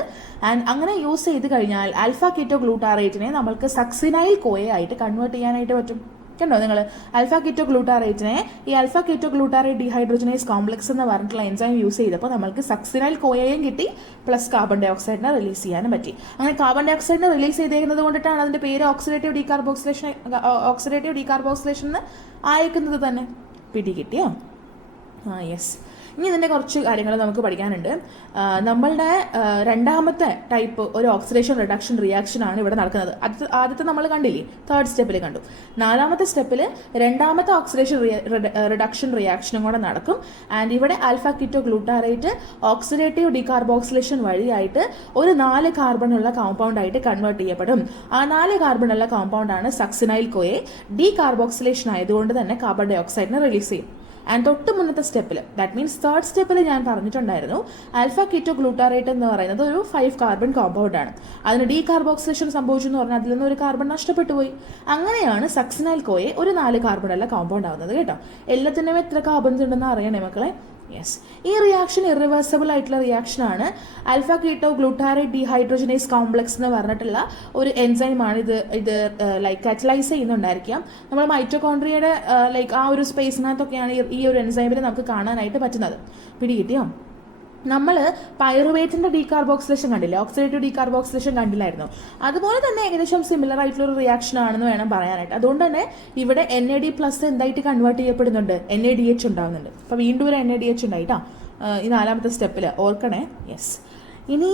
ആൻഡ് അങ്ങനെ യൂസ് ചെയ്ത് കഴിഞ്ഞാൽ ആൽഫ കീറ്റോ ഗ്ലൂട്ടാറേറ്റിനെ നമ്മൾക്ക് സക്സിനൈൽ കോയെ ആയിട്ട് കൺവേർട്ട് ചെയ്യാനായിട്ട് പറ്റും. കണ്ടോ നിങ്ങൾ? ആൽഫ കീറ്റോ ഗ്ലൂട്ടാറേറ്റിനെ ഈ alpha keto glutarate dehydrogenase complex എന്ന് പറഞ്ഞിട്ടുള്ള എൻസൈം യൂസ് ചെയ്തപ്പോൾ നമ്മൾക്ക് സക്സിനൈൽ കോയയും കിട്ടി, പ്ലസ് കാർബൺ ഡൈ ഓക്സൈഡിനെ റിലീസ് ചെയ്യാനും പറ്റി. അങ്ങനെ കാർബൺ ഡൈ ഓക്സൈഡിനെ റിലീസ് ചെയ്തേക്കുന്നത് കൊണ്ടിട്ടാണ് അതിന്റെ പേര് ഓക്സിഡേറ്റീവ് ഡീകാർബോക്സിലേഷൻ എന്ന് അയക്കുന്നത് തന്നെ. പിടികിട്ടിയോ? യെസ്. ഇനി ഇതിന്റെ കുറച്ച് കാര്യങ്ങൾ നമുക്ക് പഠിക്കാനുണ്ട്. നമ്മളുടെ 2ാമത്തെ ടൈപ്പ് ഒരു ഓക്സിഡേഷൻ റിഡക്ഷൻ റിയാക്ഷൻ ആണ് ഇവിടെ നടക്കുന്നത്. ആദ്യത്തെ നമ്മൾ കണ്ടില്ലേ, 3rd സ്റ്റെപ്പിൽ കണ്ടു. 4ാമത്തെ സ്റ്റെപ്പിൽ 2ാമത്തെ ഓക്സിഡേഷൻ റിഡക്ഷൻ റിയാക്ഷനും കൂടെ നടക്കും. ആൻഡ് ഇവിടെ alpha keto glutarate oxidative decarboxylation വഴിയായിട്ട് ഒരു 4 കാർബൺ ഉള്ള കോമ്പൗണ്ട് ആയിട്ട് കൺവേർട്ട് ചെയ്യപ്പെടും. ആ 4 കാർബൺ ഉള്ള കോമ്പൗണ്ട് ആണ് സക്സിനൈൽ കോയെ. ഡീകാർബോക്സിലേഷൻ ആയതുകൊണ്ട് തന്നെ കാർബൺ ഡൈ ഓക്സൈഡിനെ റിലീസ് ചെയ്യും. ആൻഡ് തൊട്ട് മുന്നത്തെ സ്റ്റെപ്പിൽ, ദാറ്റ് മീൻസ് 3rd സ്റ്റെപ്പിൽ ഞാൻ പറഞ്ഞിട്ടുണ്ടായിരുന്നു, ആൽഫ കീറ്റോ ഗ്ലൂട്ടാറേറ്റ് എന്ന് പറയുന്നത് ഒരു 5 കാർബൺ കോമ്പൗണ്ട് ആണ്. അതിന് ഡീകാർബോക്സിലേഷൻ സംഭവിച്ചു എന്ന് പറഞ്ഞാൽ അതിൽ നിന്ന് ഒരു കാർബൺ നഷ്ടപ്പെട്ടു പോയി. അങ്ങനെയാണ് സക്സിനൈൽ കോയെ ഒരു 4 കാർബൺ ഉള്ള കോമ്പൗണ്ട് ആവുന്നത് കേട്ടോ. എല്ലാത്തിനും എത്ര കാർബൺസ് ഉണ്ടെന്ന് അറിയണേ മക്കളെ? യെസ്. ഈ റിയാക്ഷൻ ഇറിവേഴ്സിബിൾ ആയിട്ടുള്ള റിയാക്ഷൻ ആണ്. Alpha keto glutarate dehydrogenase complex എന്ന് പറഞ്ഞിട്ടുള്ള ഒരു എൻസൈമാണ് ഇത് ലൈക്ക് കാറ്റലൈസ് ചെയ്യുന്നുണ്ടായിരിക്കാം. നമ്മൾ മൈറ്റോകോൺട്രിയയുടെ ലൈക്ക് ആ ഒരു സ്പേസിനകത്തൊക്കെയാണ് ഈ ഒരു എൻസൈമിനെ നമുക്ക് കാണാനായിട്ട് പറ്റുന്നത്. പിടികിട്ടിയോ? നമ്മൾ പൈറുവേറ്റിന്റെ ഡീകാർബോക്സിലേഷൻ കണ്ടില്ലേ, ഓക്സിഡേറ്റീവ് ഡീകാർബോക്സിലേഷൻ കണ്ടില്ലായിരുന്നു. അതുപോലെ തന്നെ ഏകദേശം സിമിലർ ആയിട്ടുള്ള ഒരു റിയാക്ഷൻ ആണെന്ന് വേണം പറയാനായിട്ട്. അതുകൊണ്ട് തന്നെ ഇവിടെ NAD+ എന്തായിട്ട് കൺവേർട്ട് ചെയ്യപ്പെടുന്നുണ്ട്? NADH ഉണ്ടാവുന്നുണ്ട്. അപ്പൊ വീണ്ടും ഒരു NADH ഉണ്ടായിട്ടാ ഈ 4ാമത്തെ സ്റ്റെപ്പിൽ, ഓർക്കണേ. യെസ്. ഇനി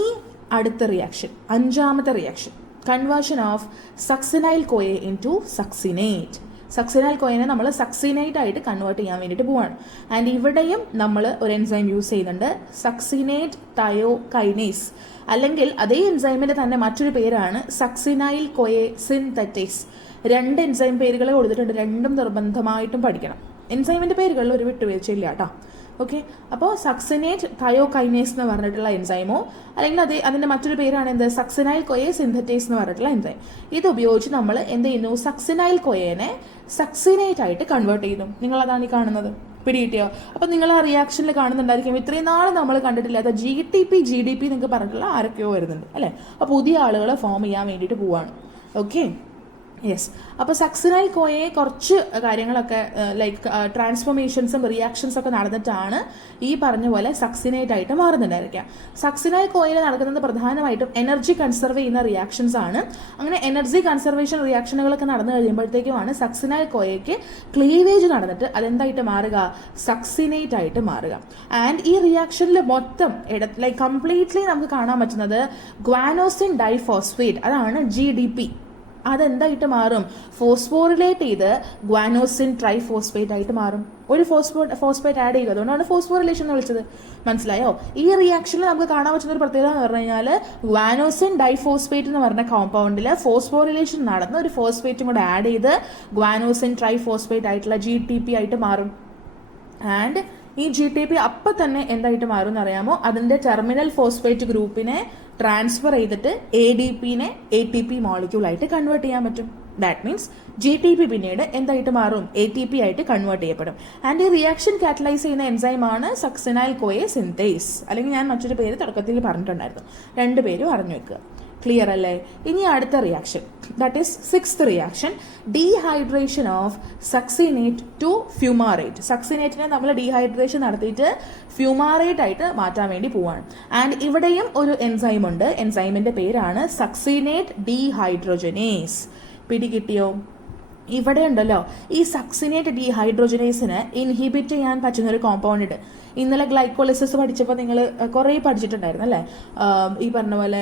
അടുത്ത റിയാക്ഷൻ, 5ാമത്തെ റിയാക്ഷൻ, കൺവേർഷൻ ഓഫ് സക്സിനൈൽ കോയെ ഇൻടു സക്സിനേറ്റ്. സക്സിനൈൽ കോയിനെ നമ്മൾ സക്സിനേറ്റ് ആയിട്ട് കൺവേർട്ട് ചെയ്യാൻ വേണ്ടിയിട്ട് പോവാണ്. ആൻഡ് ഇവിടെയും നമ്മൾ ഒരു എൻസൈം യൂസ് ചെയ്യുന്നുണ്ട്, സക്സിനേറ്റ് തയോകൈനേസ്, അല്ലെങ്കിൽ അതേ എൻസൈമിന്റെ തന്നെ മറ്റൊരു പേരാണ് സക്സിനൈൽ കോയെ സിന്തറ്റേസ്. 2 എൻസൈം പേരുകൾ കൊടുത്തിട്ടുണ്ട്, രണ്ടും നിർബന്ധമായിട്ടും പഠിക്കണം. എൻസൈമിന്റെ പേരുകളിൽ ഒരു വിട്ടുവീഴ്ചയില്ല കേട്ടോ. ഓക്കെ. അപ്പോൾ സക്സിനേറ്റ് തയോകൈനേസ് എന്ന് പറഞ്ഞിട്ടുള്ള എൻസൈമോ അല്ലെങ്കിൽ അതിന്റെ മറ്റൊരു പേരാണ് എന്ത്? സക്സിനൈൽ കോയെ സിന്തറ്റേസ് എന്ന് പറഞ്ഞിട്ടുള്ള എൻസൈം. ഇത് ഉപയോഗിച്ച് നമ്മൾ എന്ത് ചെയ്യുന്നു? സക്സിനൈൽ കോയേനെ സക്സിനേറ്റ് ആയിട്ട് കൺവേർട്ട് ചെയ്യുന്നു. നിങ്ങൾ അതാണ് ഈ കാണുന്നത്. പിടികിട്ടിയോ? അപ്പൊ നിങ്ങൾ ആ റിയാക്ഷനിൽ കാണുന്നുണ്ടായിരിക്കും ഇത്രയും നാൾ നമ്മൾ കണ്ടിട്ടില്ലാത്ത GTP GDP നിങ്ങൾക്ക് പറഞ്ഞിട്ടുള്ള ആരൊക്കെയോ വരുന്നുണ്ട് അല്ലെ. അപ്പൊ പുതിയ ആളുകൾ ഫോം ചെയ്യാൻ വേണ്ടിയിട്ട് പോവാണ്. ഓക്കെ. യെസ്. അപ്പോൾ സക്സിനൈൽ കോയെ കുറച്ച് കാര്യങ്ങളൊക്കെ ലൈക്ക് ട്രാൻസ്ഫോർമേഷൻസും റിയാക്ഷൻസും ഒക്കെ നടന്നിട്ടാണ് ഈ പറഞ്ഞ പോലെ സക്സിനേറ്റ് ആയിട്ട് മാറുന്നുണ്ടായിരിക്കാം. സക്സിനൈൽ കോയിൽ നടക്കുന്നത് പ്രധാനമായിട്ടും എനർജി കൺസർവ് ചെയ്യുന്ന റിയാക്ഷൻസ് ആണ്. അങ്ങനെ എനർജി കൺസർവേഷൻ റിയാക്ഷനുകളൊക്കെ നടന്നു കഴിയുമ്പോഴത്തേക്കുമാണ് സക്സിനൈൽ കോയയ്ക്ക് ക്ലീവേജ് നടന്നിട്ട് അതെന്തായിട്ട് മാറുക? സക്സിനേറ്റ് ആയിട്ട് മാറുക. ആൻഡ് ഈ റിയാക്ഷനിൽ മൊത്തം ലൈക്ക് കംപ്ലീറ്റ്ലി നമുക്ക് കാണാൻ പറ്റുന്നത് ഗ്വാനോസിൻ ഡൈഫോസ്ഫേറ്റ്, അതാണ് GDP. അതെന്തായിട്ട് മാറും? ഫോസ്ഫോറിലേറ്റ് ചെയ്ത് ഗ്വാനോസിൻ ട്രൈഫോസ്ഫേറ്റ് ആയിട്ട് മാറും. ഒരു ഫോസ്ഫേറ്റ് ആഡ് ചെയ്യുക, അതുകൊണ്ടാണ് ഫോസ്ഫോറിലേഷൻ എന്ന് വിളിച്ചത്. മനസ്സിലായോ? ഈ റിയാക്ഷനിൽ നമുക്ക് കാണാൻ പറ്റുന്ന ഒരു പ്രത്യേകത എന്ന് പറഞ്ഞു കഴിഞ്ഞാൽ ഗ്വാനോസിൻ ഡൈഫോസ്ഫേറ്റ് എന്ന് പറഞ്ഞ കോമ്പൗണ്ടിൽ ഫോസ്ഫോറിലേഷൻ നടന്ന് ഒരു ഫോസ്ഫേറ്റും കൂടെ ആഡ് ചെയ്ത് ഗ്വാനോസിൻ ട്രൈഫോസ്ഫേറ്റ് ആയിട്ടുള്ള GTP ആയിട്ട് മാറും. ആൻഡ് ഈ GTP അപ്പം തന്നെ എന്തായിട്ട് മാറും എന്നറിയാമോ? അതിന്റെ ടെർമിനൽ ഫോസ്ഫേറ്റ് ഗ്രൂപ്പിനെ ട്രാൻസ്ഫർ ചെയ്തിട്ട് ADPനെ ATP മോളിക്യൂൾ ആയിട്ട് കൺവേർട്ട് ചെയ്യാൻ പറ്റും. ദാറ്റ് മീൻസ് GTP പിന്നീട് എന്തായിട്ട് മാറും, ATP ആയിട്ട് കൺവേർട്ട് ചെയ്യപ്പെടും. ആൻഡ് ഈ റിയാക്ഷൻ കാറ്റലൈസ് ചെയ്യുന്ന എൻസൈമാണ് സക്സിനൈൽ കോയെ സിന്തേസ്, അല്ലെങ്കിൽ ഞാൻ മറ്റൊരു പേര് തുടക്കത്തിൽ പറഞ്ഞിട്ടുണ്ടായിരുന്നു. 2 പേരും അറിഞ്ഞു വെക്കുക. ക്ലിയർ അല്ലേ? ഇനി അടുത്ത reaction, that is 6th reaction, dehydration of succinate to fumarate. സക്സിനേറ്റിനെ നമ്മൾ ഡീഹൈഡ്രേഷൻ നടത്തിയിട്ട് ഫ്യൂമാറേറ്റ് ആയിട്ട് മാറ്റാൻ വേണ്ടി പോവാണ്. ആൻഡ് ഇവിടെയും ഒരു എൻസൈം ഉണ്ട്. എൻസൈമിന്റെ പേരാണ് സക്സിനേറ്റ് ഡീഹൈഡ്രോജനേസ്. പിടികിട്ടിയോ? ഇവിടെ ഉണ്ടല്ലോ ഈ സക്സിനേറ്റ് ഡീഹൈഡ്രോജനേസിന് ഇൻഹിബിറ്റ് ചെയ്യാൻ പറ്റുന്ന ഒരു കോമ്പൗണ്ട് ഉണ്ട്. ഇന്നലെ ഗ്ലൈക്കോളിസിസ് പഠിച്ചപ്പോൾ നിങ്ങൾ കുറേ പഠിച്ചിട്ടുണ്ടായിരുന്നു അല്ലേ? ഈ പറഞ്ഞ പോലെ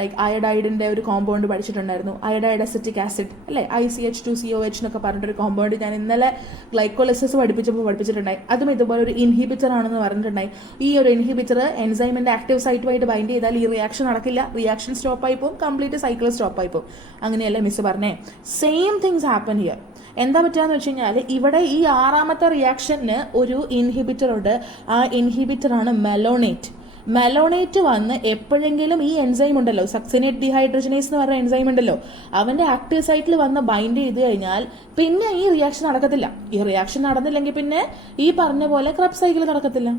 ലൈക്ക് അയഡൈഡിന്റെ ഒരു കോമ്പൗണ്ട് പഠിച്ചിട്ടുണ്ടായിരുന്നു, അയഡൈഡ് അസറ്റിക് ആസിഡ് അല്ലേ, ICH2COH എന്നൊക്കെ പറഞ്ഞിട്ടൊരു കോമ്പൗണ്ട് ഞാൻ ഇന്നലെ ഗ്ലൈക്കോളിസിസ് പഠിപ്പിച്ചിട്ടുണ്ടായി. അതും ഇതുപോലെ ഒരു ഇൻഹിബിറ്റർ ആണെന്ന് പറഞ്ഞിട്ടുണ്ടായി. ഈ ഒരു ഇൻഹിബിറ്റർ എൻസൈമിന്റെ ആക്റ്റീവ് സൈറ്റുമായിട്ട് ബൈൻഡ് ചെയ്താൽ ഈ റിയാക്ഷൻ നടക്കില്ല, റിയാക്ഷൻ സ്റ്റോപ്പ് ആയി പോകും, കംപ്ലീറ്റ് സൈക്കിൾ സ്റ്റോപ്പ് ആയി പോകും. അങ്ങനെയല്ലേ മിസ് പറഞ്ഞേ? Same things happen here. എന്താ പറ്റുകയെന്ന് വെച്ച് കഴിഞ്ഞാൽ ഇവിടെ ഈ 6ാമത്തെ റിയാക്ഷന് ഒരു ഇൻഹിബിറ്റർ ഉണ്ട്. ആ ഇൻഹിബിറ്റർ ആണ് മെലോണേറ്റ്. മെലോണേറ്റ് വന്ന് എപ്പോഴെങ്കിലും ഈ എൻസൈം ഉണ്ടല്ലോ, സക്സിനേറ്റ് ഡീഹൈഡ്രോജനേസ് എന്ന് പറഞ്ഞ എൻസൈം ഉണ്ടല്ലോ, അവന്റെ ആക്റ്റീവ് സൈറ്റിൽ വന്ന് ബൈൻഡ് ചെയ്ത് കഴിഞ്ഞാൽ പിന്നെ ഈ റിയാക്ഷൻ നടക്കത്തില്ല. ഈ റിയാക്ഷൻ നടന്നില്ലെങ്കിൽ പിന്നെ ഈ പറഞ്ഞ പോലെ ക്രബ് സൈക്കിൾ നടക്കത്തില്ല.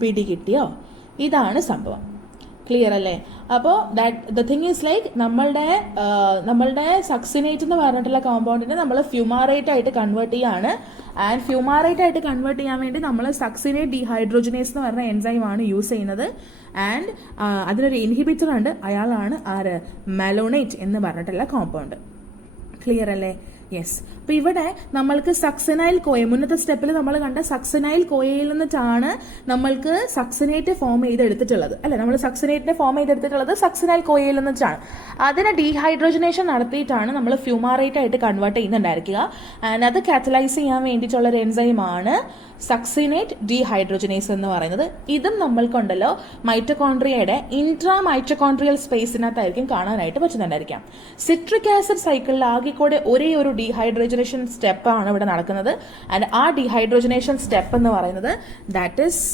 പിടികിട്ടിയോ? ഇതാണ് സംഭവം. ക്ലിയർ അല്ലേ? അപ്പോൾ ദ തിങ് ഈസ് ലൈക്ക് നമ്മളുടെ സക്സിനേറ്റ് എന്ന് പറഞ്ഞിട്ടുള്ള കോമ്പൗണ്ടിനെ നമ്മൾ ഫ്യൂമാറേറ്റ് ആയിട്ട് കൺവേർട്ട് ചെയ്യാണ്. ആൻഡ് ഫ്യൂമാറേറ്റ് ആയിട്ട് കൺവേർട്ട് ചെയ്യാൻ വേണ്ടി നമ്മൾ സക്സിനേറ്റ് ഡീഹൈഡ്രോജനേസ് എന്ന് പറഞ്ഞ എൻസൈമാണ് യൂസ് ചെയ്യുന്നത്. ആൻഡ് അതിനൊരു ഇൻഹിബിറ്റർ ഉണ്ട്, അയാളാണ് ആര്? മെലോണേറ്റ് എന്ന് പറഞ്ഞിട്ടുള്ള കോമ്പൗണ്ട്. ക്ലിയർ അല്ലേ? യെസ്. അപ്പൊ ഇവിടെ നമ്മൾക്ക് സക്സിനൈൽ കോയ, മുന്നത്തെ സ്റ്റെപ്പിൽ നമ്മൾ കണ്ട സക്സിനൈൽ കോയയിൽ നിന്നിട്ടാണ് നമ്മൾക്ക് സക്സിനേറ്റ് ഫോം ചെയ്തെടുത്തിട്ടുള്ളത് അല്ലെ? നമ്മൾ സക്സിനേറ്റിനെ ഫോം ചെയ്തെടുത്തിട്ടുള്ളത് സക്സിനൈൽ കോയയിൽ നിന്നിട്ടാണ്. അതിനെ ഡീഹൈഡ്രോജനേഷൻ നടത്തിയിട്ടാണ് നമ്മൾ ഫ്യൂമാറേറ്റ് ആയിട്ട് കൺവേർട്ട് ചെയ്യുന്നുണ്ടായിരിക്കുക. ആൻഡ് അത് കാറ്റലൈസ് ചെയ്യാൻ വേണ്ടിയിട്ടുള്ള ഒരു എൻസൈമാണ് സക്സിനേറ്റ് ഡീഹൈഡ്രോജനേസ് എന്ന് പറയുന്നത്. ഇതും നമ്മൾക്കുണ്ടല്ലോ മൈറ്റോകോൺട്രിയയുടെ ഇൻട്രാ മൈറ്റോകോൺട്രിയൽ സ്പേസിനകത്തായിരിക്കും കാണാനായിട്ട് പറ്റുന്നുണ്ടായിരിക്കാം. സിട്രിക് ആസിഡ് സൈക്കിളിൽ ആകെക്കൂടെ ഒരേ ഒരു ഡീഹൈഡ്രോജനേഷൻ സ്റ്റെപ്പ് ആണ് ഇവിടെ നടക്കുന്നത്. ആൻഡ് ആ ഡീഹൈഡ്രോജനേഷൻ സ്റ്റെപ്പ് എന്ന് പറയുന്നത് ദാറ്റ് ഈസ്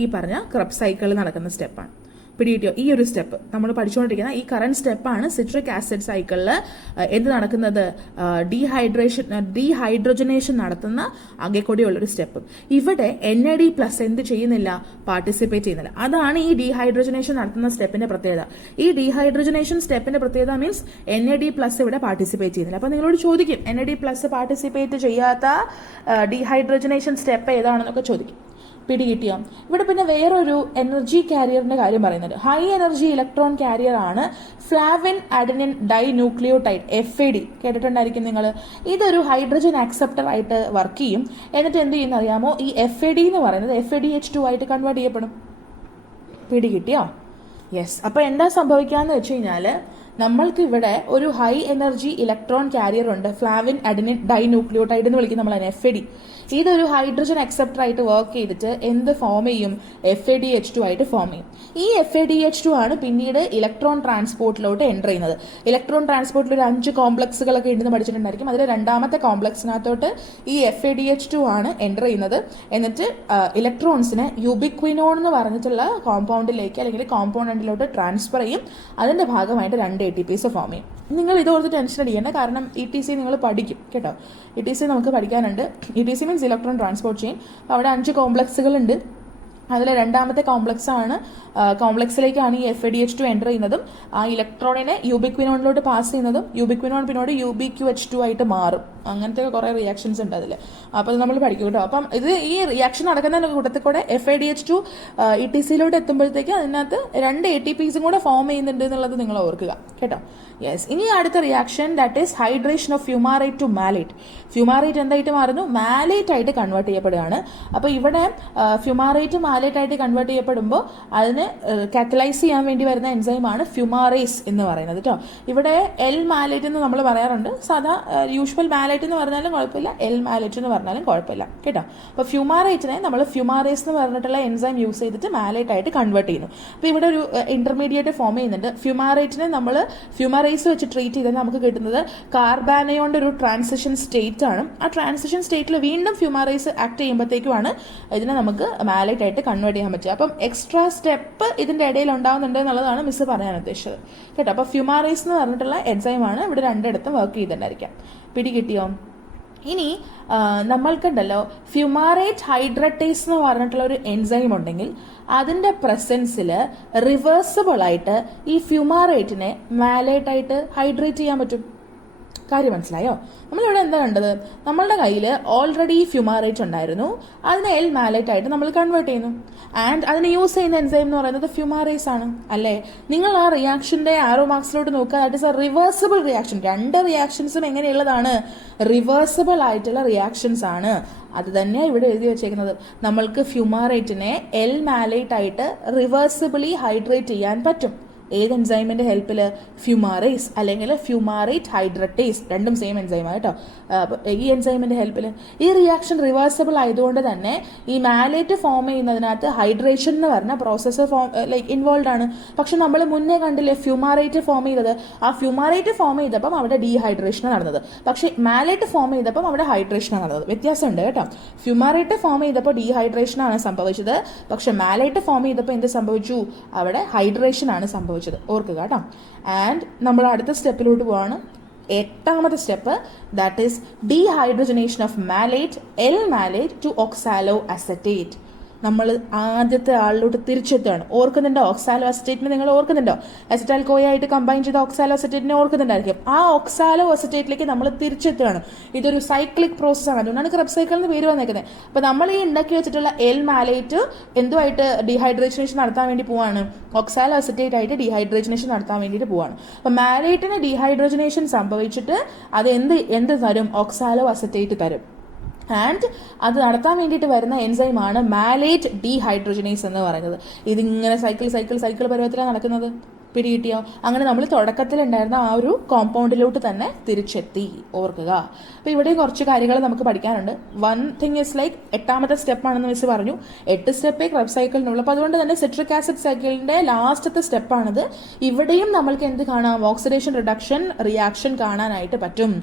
ഈ പറഞ്ഞ ക്രബ് സൈക്കിളിൽ നടക്കുന്ന സ്റ്റെപ്പാണ്. പിടികിട്ടിയോ? ഈ ഒരു സ്റ്റെപ്പ് നമ്മൾ പഠിച്ചുകൊണ്ടിരിക്കുന്ന ഈ കറന്റ് സ്റ്റെപ്പാണ് സിട്രിക് ആസിഡ് സൈക്കിളിൽ എന്ത് നടക്കുന്നത്? ഡീഹൈഡ്രോജനേഷൻ നടത്തുന്ന ആകെക്കൂടിയുള്ളൊരു സ്റ്റെപ്പ്. ഇവിടെ NAD+ എന്ത് ചെയ്യുന്നില്ല? പാർട്ടിസിപ്പേറ്റ് ചെയ്യുന്നില്ല. അതാണ് ഈ ഡീഹൈഡ്രോജനേഷൻ നടത്തുന്ന സ്റ്റെപ്പിന്റെ പ്രത്യേകത. ഈ ഡീഹൈഡ്രോജനേഷൻ സ്റ്റെപ്പിന്റെ പ്രത്യേകത മീൻസ് NAD+ ഇവിടെ പാർട്ടിസിപ്പേറ്റ് ചെയ്യുന്നില്ല. അപ്പൊ നിങ്ങളോട് ചോദിക്കും NAD+ പാർട്ടിസിപ്പേറ്റ് ചെയ്യാത്ത ഡീഹൈഡ്രോജനേഷൻ സ്റ്റെപ്പ് ഏതാണെന്നൊക്കെ ചോദിക്കും. പിടികിട്ടിയോ? ഇവിടെ പിന്നെ വേറൊരു എനർജി കാരിയറിന്റെ കാര്യം പറയുന്നുണ്ട്. ഹൈ എനർജി ഇലക്ട്രോൺ കാരിയർ ആണ് ഫ്ലാവിൻ അഡനിൻ ഡൈന്യൂക്ലിയോടൈഡ്, FAD. കേട്ടിട്ടുണ്ടായിരിക്കും നിങ്ങൾ. ഇതൊരു ഹൈഡ്രജൻ ആക്സെപ്റ്റർ ആയിട്ട് വർക്ക് ചെയ്യും. എന്നിട്ട് എന്ത് ചെയ്യുന്ന അറിയാമോ? ഈ FAD എന്ന് പറയുന്നത് FADH2 ആയിട്ട് കൺവേർട്ട് ചെയ്യപ്പെടും. പിടികിട്ടിയോ? യെസ്. അപ്പൊ എന്താ സംഭവിക്കാന്ന് വെച്ച് കഴിഞ്ഞാല് നമ്മൾക്ക് ഇവിടെ ഒരു ഹൈ എനർജി ഇലക്ട്രോൺ കാരിയർ ഉണ്ട്, ഫ്ലാവിൻ അഡനിൻ ഡൈന്യൂക്ലിയോടൈഡ് എന്ന് വിളിക്കും നമ്മൾ FAD. ഇതൊരു ഹൈഡ്രജൻ അക്സെപ്റ്റർ ആയിട്ട് വർക്ക് ചെയ്തിട്ട് എന്ത് ഫോം ചെയ്യും? FADH2 ആയിട്ട് ഫോം ചെയ്യും. ഈ FADH2 ആണ് പിന്നീട് ഇലക്ട്രോൺ ട്രാൻസ്പോർട്ടിലോട്ട് എൻ്റർ ചെയ്യുന്നത്. ഇലക്ട്രോൺ ട്രാൻസ്പോർട്ടിൽ ഒരു 5 കോംപ്ലക്സുകളൊക്കെ ഉണ്ടെന്ന് പഠിച്ചിട്ടുണ്ടായിരിക്കും. അതിൽ 2ാമത്തെ കോംപ്ലക്സിനകത്തോട്ട് ഈ FADH2 ആണ് എൻ്റർ ചെയ്യുന്നത്. എന്നിട്ട് ഇലക്ട്രോൺസിനെ യൂബിക്വിനോൺ എന്ന് പറഞ്ഞിട്ടുള്ള കോമ്പൗണ്ടിലേക്ക് അല്ലെങ്കിൽ കോമ്പൗണ്ടിലോട്ട് ട്രാൻസ്ഫർ ചെയ്യും. അതിന്റെ ഭാഗമായിട്ട് 2 ATPs ഫോം ചെയ്യും. നിങ്ങൾ ഇതോർത്ത് ടെൻഷൻ അടിക്കേണ്ട, കാരണം ETC നിങ്ങൾ പഠിക്കും കേട്ടോ. ETC നമുക്ക് പഠിക്കാനുണ്ട്. ETC means electron transport chain. അവിടെ 5 കോംപ്ലക്സുകളുണ്ട്. അതിൽ 2ാമത്തെ കോംപ്ലക്സിലേക്കാണ് ഈ FADH2 എൻ്റർ ചെയ്യുന്നതും ആ ഇലക്ട്രോണിനെ യൂബിക്വിനോണിലോട്ട് പാസ് ചെയ്യുന്നതും യൂബിക്വിനോൺ പിന്നോട് UbQH2 ആയിട്ട് മാറും. അങ്ങനത്തെ കുറേ റിയാക്ഷൻസ് ഉണ്ട് അതിൽ. അപ്പോൾ അത് നമ്മൾ പഠിക്കും കേട്ടോ. അപ്പം ഇത് ഈ റിയാക്ഷൻ നടക്കുന്ന കൂട്ടത്തിൽ കൂടെ FADH2 ETCയിലോട്ട് എത്തുമ്പോഴത്തേക്ക് അതിനകത്ത് 2 ATPs കൂടെ ഫോം ചെയ്യുന്നുണ്ട് എന്നുള്ളത് നിങ്ങൾ ഓർക്കുക കേട്ടോ. യെസ്. ഇനി അടുത്ത reaction that is hydration of fumarate to malate. Fumarate എന്തായിട്ട് മാറുന്നു? മാലേറ്റ് ആയിട്ട് കൺവേർട്ട് ചെയ്യപ്പെടുകയാണ്. അപ്പോൾ ഇവിടെ ഫ്യൂമാറേറ്റ് മാലേറ്റ് ആയിട്ട് കൺവേർട്ട് ചെയ്യപ്പെടുമ്പോൾ അതിന് കാറ്റലൈസ് ചെയ്യാൻ വേണ്ടി വരുന്ന എൻസൈമാണ് ഫ്യൂമാറേസ് എന്ന് പറയുന്നത് കേട്ടോ. ഇവിടെ L മാലേറ്റ് എന്ന് നമ്മൾ പറയാറുണ്ട്. സാധാ യൂഷ്വൽ മാലേറ്റ് എന്ന് പറഞ്ഞാലും കുഴപ്പമില്ല, L മാലേറ്റ് എന്ന് പറഞ്ഞാലും കുഴപ്പമില്ല കേട്ടോ. അപ്പോൾ ഫ്യൂമാറേറ്റിനെ നമ്മൾ ഫ്യൂമാറേസ് എന്ന് പറഞ്ഞിട്ടുള്ള എൻസൈം യൂസ് ചെയ്തിട്ട് മാലേറ്റ് ആയിട്ട് കൺവേർട്ട് ചെയ്യുന്നു. അപ്പോൾ ഇവിടെ ഒരു ഇന്റർമീഡിയറ്റ് ഫോം ചെയ്യുന്നുണ്ട്. ഫ്യൂമാറേറ്റിനെ നമ്മൾ ഫ്യൂമാറേസ് വെച്ച് ട്രീറ്റ് ചെയ്താൽ നമുക്ക് കിട്ടുന്നത് കാർബാനയോന്റെ ഒരു ട്രാൻസിഷൻ സ്റ്റേറ്റ് ആണ്. ആ ട്രാൻസിഷൻ സ്റ്റേറ്റിൽ വീണ്ടും ഫ്യൂമാറേസ് ആക്ട് ചെയ്യുമ്പോഴത്തേക്കുമാണ് ഇതിനെ നമുക്ക് മാലേറ്റ് ആയിട്ട് കൺവേർട്ട് ചെയ്യാൻ പറ്റുക. അപ്പം എക്സ്ട്രാ സ്റ്റെപ്പ് ഇതിൻ്റെ ഇടയിൽ ഉണ്ടാകുന്നുണ്ട് എന്നുള്ളതാണ് മിസ് പറയാൻ ഉദ്ദേശിച്ചത് കേട്ടോ. അപ്പോൾ ഫ്യൂമാറേസ് എന്ന് പറഞ്ഞിട്ടുള്ള എൻസൈമാണ് ഇവിടെ രണ്ടിടത്തും വർക്ക് ചെയ്തിട്ടുണ്ടായിരിക്കാം. പിടി കിട്ടിയോ? ഇനി നമ്മൾക്കുണ്ടല്ലോ ഫ്യൂമാറേറ്റ് ഹൈഡ്രട്ടേസ് എന്ന് പറഞ്ഞിട്ടുള്ള ഒരു എൻസൈം ഉണ്ടെങ്കിൽ അതിൻ്റെ പ്രസൻസിൽ റിവേഴ്സിബിൾ ആയിട്ട് ഈ ഫ്യൂമാറേറ്റിനെ മാലേറ്റ് ആയിട്ട് ഹൈഡ്രേറ്റ് ചെയ്യാൻ പറ്റും. കാര്യം മനസ്സിലായോ? നമ്മളിവിടെ എന്താ കണ്ടത്? നമ്മളുടെ കയ്യിൽ ഓൾറെഡി ഫ്യൂമാറേറ്റ് ഉണ്ടായിരുന്നു, അതിനെ എൽ മാലേറ്റ് ആയിട്ട് നമ്മൾ കൺവേർട്ട് ചെയ്യുന്നു. ആൻഡ് അതിന് യൂസ് ചെയ്യുന്ന എൻസൈം എന്ന് പറയുന്നത് ഫ്യൂമാറേസ് ആണ് അല്ലേ? നിങ്ങൾ ആ റിയാക്ഷൻ്റെ ആരോ മാർക്സിലോട്ട് നോക്കുക. That is A reversible reaction. രണ്ട് റിയാക്ഷൻസും എങ്ങനെയുള്ളതാണ്? റിവേഴ്സിബിൾ ആയിട്ടുള്ള റിയാക്ഷൻസ് ആണ്. അത് തന്നെയാണ് ഇവിടെ എഴുതി വെച്ചേക്കുന്നത്. നമ്മൾക്ക് ഫ്യൂമാറേറ്റിനെ എൽ മാലേറ്റ് ആയിട്ട് റിവേഴ്സിബിളി ഹൈഡ്രേറ്റ് ചെയ്യാൻ പറ്റും. ഏത് എൻസൈമിന്റെ ഹെൽപ്പിൽ? ഫ്യൂമാറേസ് അല്ലെങ്കിൽ ഫ്യൂമാറേറ്റ് ഹൈഡ്രട്ടേസ്, രണ്ടും സെയിം എൻസൈമാണ് കേട്ടോ. ഈ എൻസൈമിന്റെ ഹെൽപ്പിൽ ഈ റിയാക്ഷൻ റിവേഴ്സിബിൾ ആയതുകൊണ്ട് തന്നെ ഈ മാലേറ്റ് ഫോം ചെയ്യുന്നതിനകത്ത് ഹൈഡ്രേഷൻ എന്ന് പറഞ്ഞ പ്രോസസ്സ് ഇൻവോൾവ് ആണ്. പക്ഷെ നമ്മൾ മുന്നേ കണ്ടില്ലേ ഫ്യൂമാറേറ്റ് ഫോം ചെയ്തത്? ആ ഫ്യൂമാറേറ്റ് ഫോം ചെയ്തപ്പം അവിടെ ഡീഹൈഡ്രേഷൻ നടന്നത്, പക്ഷെ മാലേറ്റ് ഫോം ചെയ്തപ്പം അവിടെ ഹൈഡ്രേഷൻ നടന്നത്. വ്യത്യാസമുണ്ട് കേട്ടോ. ഫ്യൂമാറേറ്റ് ഫോം ചെയ്തപ്പോൾ ഡീഹൈഡ്രേഷൻ ആണ് സംഭവിച്ചത്, പക്ഷെ മാലേറ്റ് ഫോം ചെയ്തപ്പോൾ എന്ത് സംഭവിച്ചു? അവിടെ ഹൈഡ്രേഷൻ ആണ് സംഭവിച്ചത്. ഓർക്കുക കേട്ടോ. ആൻഡ് നമ്മൾ അടുത്ത സ്റ്റെപ്പിലോട്ട് പോവാണ്. 8ാമത്തെ step, that is dehydrogenation of malate, L malate to oxaloacetate. നമ്മൾ ആദ്യത്തെ ആളിലോട്ട് തിരിച്ചെത്തുകയാണ്. ഓർക്കുന്നുണ്ടോ? ഓക്സാലോ അസറ്റേറ്റിനെ നിങ്ങൾ ഓർക്കുന്നുണ്ടോ? അസറ്റൈൽ കോയായിട്ട് കമ്പൈൻ ചെയ്ത ഓക്സാലോ അസറ്റേറ്റിനെ ഓർക്കുന്നുണ്ടായിരിക്കും. ആ ഓക്സാലോ അസറ്റേറ്റിലേക്ക് നമ്മൾ തിരിച്ചെത്തുകയാണ്. ഇതൊരു സൈക്ലിക് പ്രോസസ്സാണ്, അതുകൊണ്ടാണ് ക്രെബ് സൈക്കിൾ എന്ന് പേര് വന്നേക്കുന്നത്. അപ്പോൾ നമ്മൾ ഈ ഉണ്ടാക്കി വെച്ചിട്ടുള്ള എൽ മാലേറ്റ് എന്തുമായിട്ട് ഡീഹൈഡ്രേഷനേഷൻ നടത്താൻ വേണ്ടി പോവാണ്? ഓക്സാലോ അസറ്റേറ്റ് ആയിട്ട് ഡീഹൈഡ്രേഷനേഷൻ നടത്താൻ വേണ്ടിയിട്ട് പോവാണ്. അപ്പോൾ മാലേറ്റിന് ഡീഹൈഡ്രേഷനേഷൻ സംഭവിച്ചിട്ട് അത് എന്ത് തരും? ഓക്സാലോ അസറ്റേറ്റ് തരും. ആൻഡ് അത് നടത്താൻ വേണ്ടിയിട്ട് വരുന്ന എൻസൈമാണ് മാലേറ്റ് ഡീഹൈഡ്രജനേസ് എന്ന് പറയുന്നത്. ഇതിങ്ങനെ സൈക്കിൾ പരുവത്തിലാണ് നടക്കുന്നത്. പിടികിട്ടിയോ? അങ്ങനെ നമ്മൾ തുടക്കത്തിലുണ്ടായിരുന്ന ആ ഒരു കോമ്പൗണ്ടിലോട്ട് തന്നെ തിരിച്ചെത്തി. ഓർക്കുക. അപ്പോൾ ഇവിടെ കുറച്ച് കാര്യങ്ങൾ നമുക്ക് പഠിക്കാനുണ്ട്. വൺ തിങ് ഇസ് ലൈക്ക് 8ാമത്തെ സ്റ്റെപ്പാണെന്ന് മിസ് പറഞ്ഞു. 8 സ്റ്റെപ്പേ ക്രെബ് സൈക്കിളിനുള്ളൂ. അപ്പോൾ അതുകൊണ്ട് തന്നെ സിട്രിക് ആസിഡ് സൈക്കിളിൻ്റെ ലാസ്റ്റത്തെ സ്റ്റെപ്പാണിത്. ഇവിടെയും നമ്മൾക്ക് എന്ത് കാണാം? ഓക്സിഡേഷൻ റിഡക്ഷൻ റിയാക്ഷൻ കാണാനായിട്ട് പറ്റും.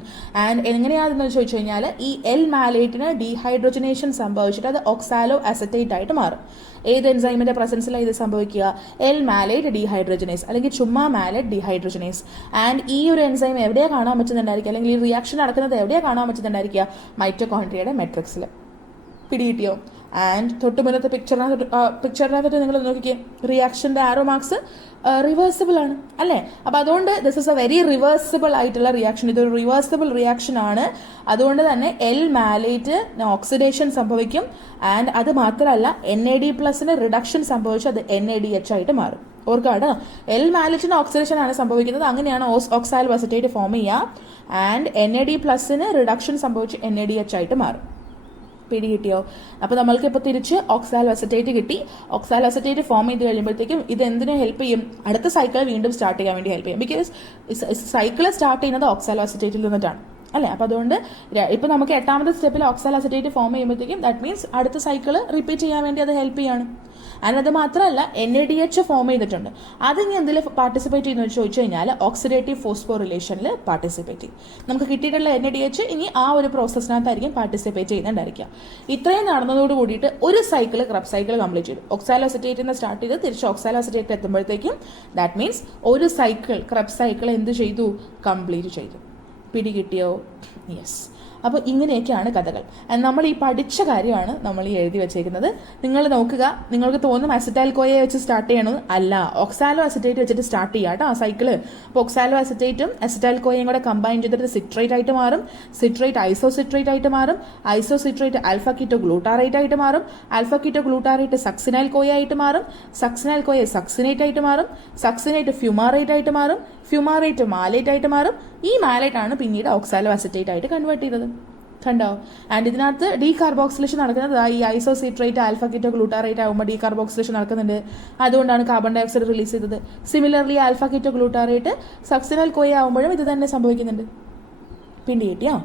ആൻഡ് എങ്ങനെയാണെന്ന് ചോദിച്ചു കഴിഞ്ഞാൽ ഈ എൽ മാലേറ്റിന് ഡീഹൈഡ്രജനേഷൻ സംഭവിച്ചിട്ട് അത് ഓക്സാലോ അസറ്റേറ്റ് ആയിട്ട് മാറും. ഏത് എൻസൈമിന്റെ പ്രസൻസിലാണ് ഇത് സംഭവിക്കുക? എൽ മാലേറ്റ് ഡീഹൈഡ്രജനേസ് അല്ലെങ്കിൽ ചുമ്മാ മാലേറ്റ് ഡീഹൈഡ്രജനേസ്. ആൻഡ് ഈ ഒരു എൻസൈം എവിടെയാണ് കാണാൻ പറ്റുന്നുണ്ടായിരിക്കുക, അല്ലെങ്കിൽ ഈ റിയാക്ഷൻ നടക്കുന്നത് എവിടെയാണ് കാണാൻ പറ്റുന്നുണ്ടായിരിക്കുക? മൈറ്റോകോൺട്രിയയുടെ മെട്രിക്സിൽ. പിടികിട്ടിയോ? ആൻഡ് തൊട്ട് മുന്നത്തെ പിക്ചറിനകത്ത് നിങ്ങൾ നോക്കിക്കേ, റിയാക്ഷൻ്റെ ആരോ മാർക്സ് റിവേഴ്സിബിൾ ആണ് അല്ലേ? അപ്പോൾ അതുകൊണ്ട് this is A very reversible ആയിട്ടുള്ള റിയാക്ഷൻ. ഇതൊരു റിവേഴ്സിബിൾ റിയാക്ഷൻ ആണ്. അതുകൊണ്ട് തന്നെ എൽ മാലേറ്റ് ഓക്സിഡേഷൻ സംഭവിക്കും. ആൻഡ് അത് മാത്രമല്ല NAD+ റിഡക്ഷൻ സംഭവിച്ച് അത് NADH ആയിട്ട് മാറും. ഓർക്കാട്ടോ, എൽ മാലേറ്റിന് ഓക്സിഡേഷൻ ആണ് സംഭവിക്കുന്നത്. അങ്ങനെയാണ് ഓക്സാലോ അസറ്റേറ്റ് ഫോം ചെയ്യുക. ആൻഡ് NAD+ റിഡക്ഷൻ സംഭവിച്ച് NADH ആയിട്ട് മാറും. പിടികിട്ടിയോ? അപ്പോൾ നമ്മൾക്ക് ഇപ്പോൾ തിരിച്ച് ഓക്സാലോ അസറ്റേറ്റ് കിട്ടി. ഓക്സാലോ അസറ്റേറ്റ് ഫോം ചെയ്ത് കഴിയുമ്പോഴത്തേക്കും ഇത് എന്തിനു ഹെൽപ്പ് ചെയ്യും? അടുത്ത സൈക്കിൾ വീണ്ടും സ്റ്റാർട്ട് ചെയ്യാൻ വേണ്ടി ഹെൽപ്പ് ചെയ്യും. ബിക്കോസ് സൈക്കിൾ സ്റ്റാർട്ട് ചെയ്യുന്നത് ഓക്സാലോ അസറ്റേറ്റിൽ നിന്നിട്ടാണ് അല്ലേ? അപ്പോൾ അതുകൊണ്ട് ഇപ്പോൾ നമുക്ക് 8ാമത്തെ സ്റ്റെപ്പിൽ ഓക്സാലോ അസറ്റേറ്റ് ഫോം ചെയ്യുമ്പോഴത്തേക്കും ദാറ്റ് മീൻസ് അടുത്ത സൈക്കിൾ റിപ്പീറ്റ് ചെയ്യാൻ വേണ്ടി അത് ഹെൽപ്പ് ചെയ്യാണ്. ആൻഡ് അത് മാത്രമല്ല NADH ഫോം ചെയ്തിട്ടുണ്ട്. അതിനി എന്തിൽ പാർട്ടിസിപ്പേറ്റ് ചെയ്യുന്നു ചോദിച്ചു കഴിഞ്ഞാൽ ഓക്സിഡേറ്റീവ് ഫോസ്ഫോറിലേഷനിൽ പാർട്ടിസിപ്പേറ്റ് ചെയ്യും. നമുക്ക് കിട്ടിയിട്ടുള്ള NADH ഇനി ആ ഒരു പ്രോസസ്സിനകത്തായിരിക്കും പാർട്ടിസിപ്പേറ്റ് ചെയ്യുന്നുണ്ടായിരിക്കുക. ഇത്രയും നടന്നതോട് കൂടിയിട്ട് ഒരു സൈക്കിൾ ക്രെബ് സൈക്കിൾ കംപ്ലീറ്റ് ചെയ്തു. ഓക്സാലോ അസറ്റേറ്റിൽ നിന്ന് സ്റ്റാർട്ട് ചെയ്ത് തിരിച്ച് ഓക്സാലോ അസറ്റേറ്റ് എത്തുമ്പോഴത്തേക്കും ദാറ്റ് മീൻസ് ഒരു സൈക്കിൾ ക്രെബ് സൈക്കിൾ എന്ത് ചെയ്തു? കംപ്ലീറ്റ് ചെയ്തു. പിടികിട്ടിയോ? യെസ്. അപ്പോൾ ഇങ്ങനെയൊക്കെയാണ് കഥകൾ. നമ്മൾ ഈ പഠിച്ച കാര്യമാണ് നമ്മൾ ഈ എഴുതി വെച്ചേക്കുന്നത്. നിങ്ങൾ നോക്കുക, നിങ്ങൾക്ക് തോന്നും അസറ്റൈൽ കോയെ വെച്ച് സ്റ്റാർട്ട് ചെയ്യണമെന്ന്. അല്ല, ഓക്സാലോ അസറ്റേറ്റ് വെച്ചിട്ട് സ്റ്റാർട്ട് ചെയ്യുക കേട്ടോ ആ സൈക്കിള്. അപ്പോൾ ഓക്സാലോ അസറ്റേറ്റും അസറ്റൈൽ കോയയും കൂടെ കമ്പൈൻ ചെയ്തിട്ട് സിട്രേറ്റ് ആയിട്ട് മാറും. സിട്രേറ്റ് ഐസോസിട്രേറ്റ് ആയിട്ട് മാറും. ഐസോസിട്രേറ്റ് ആൽഫ കീറ്റോ ഗ്ലൂട്ടാറേറ്റ് ആയിട്ട് മാറും. Alpha keto glutarate succinyl Koya ആയിട്ട് മാറും. സക്സിനൈൽ കോയ സക്സിനേറ്റ് ആയിട്ട് മാറും. സക്സിനേറ്റ് ഫ്യൂമാറേറ്റ് ആയിട്ട് മാറും. ഫ്യൂമാറേറ്റ് മാലേറ്റ് ആയിട്ട് മാറും. ഈ മാലേറ്റ് ആണ് പിന്നീട് ഓക്സാലോ അസറ്റേറ്റ് ആയിട്ട് കൺവേർട്ട് ചെയ്തത്. കണ്ടോ? ആൻഡ് ഇതിനകത്ത് ഡീകാർബോക്സിലേഷൻ നടക്കുന്നത് ഈ ഐസോസിട്രേറ്റ് ആൽഫ കീറ്റോ ഗ്ലൂട്ടാറേറ്റ് ആകുമ്പോൾ ഡീകാർബോക്സിലേഷൻ നടക്കുന്നുണ്ട്. അതുകൊണ്ടാണ് കാർബൺ ഡൈ ഓക്സൈഡ് റിലീസ് ചെയ്തത്. Similarly alpha keto glutarate succinyl CoA ആകുമ്പോഴും ഇത് തന്നെ സംഭവിക്കുന്നുണ്ട്. പിണ്ടി കിട്ടിയോ?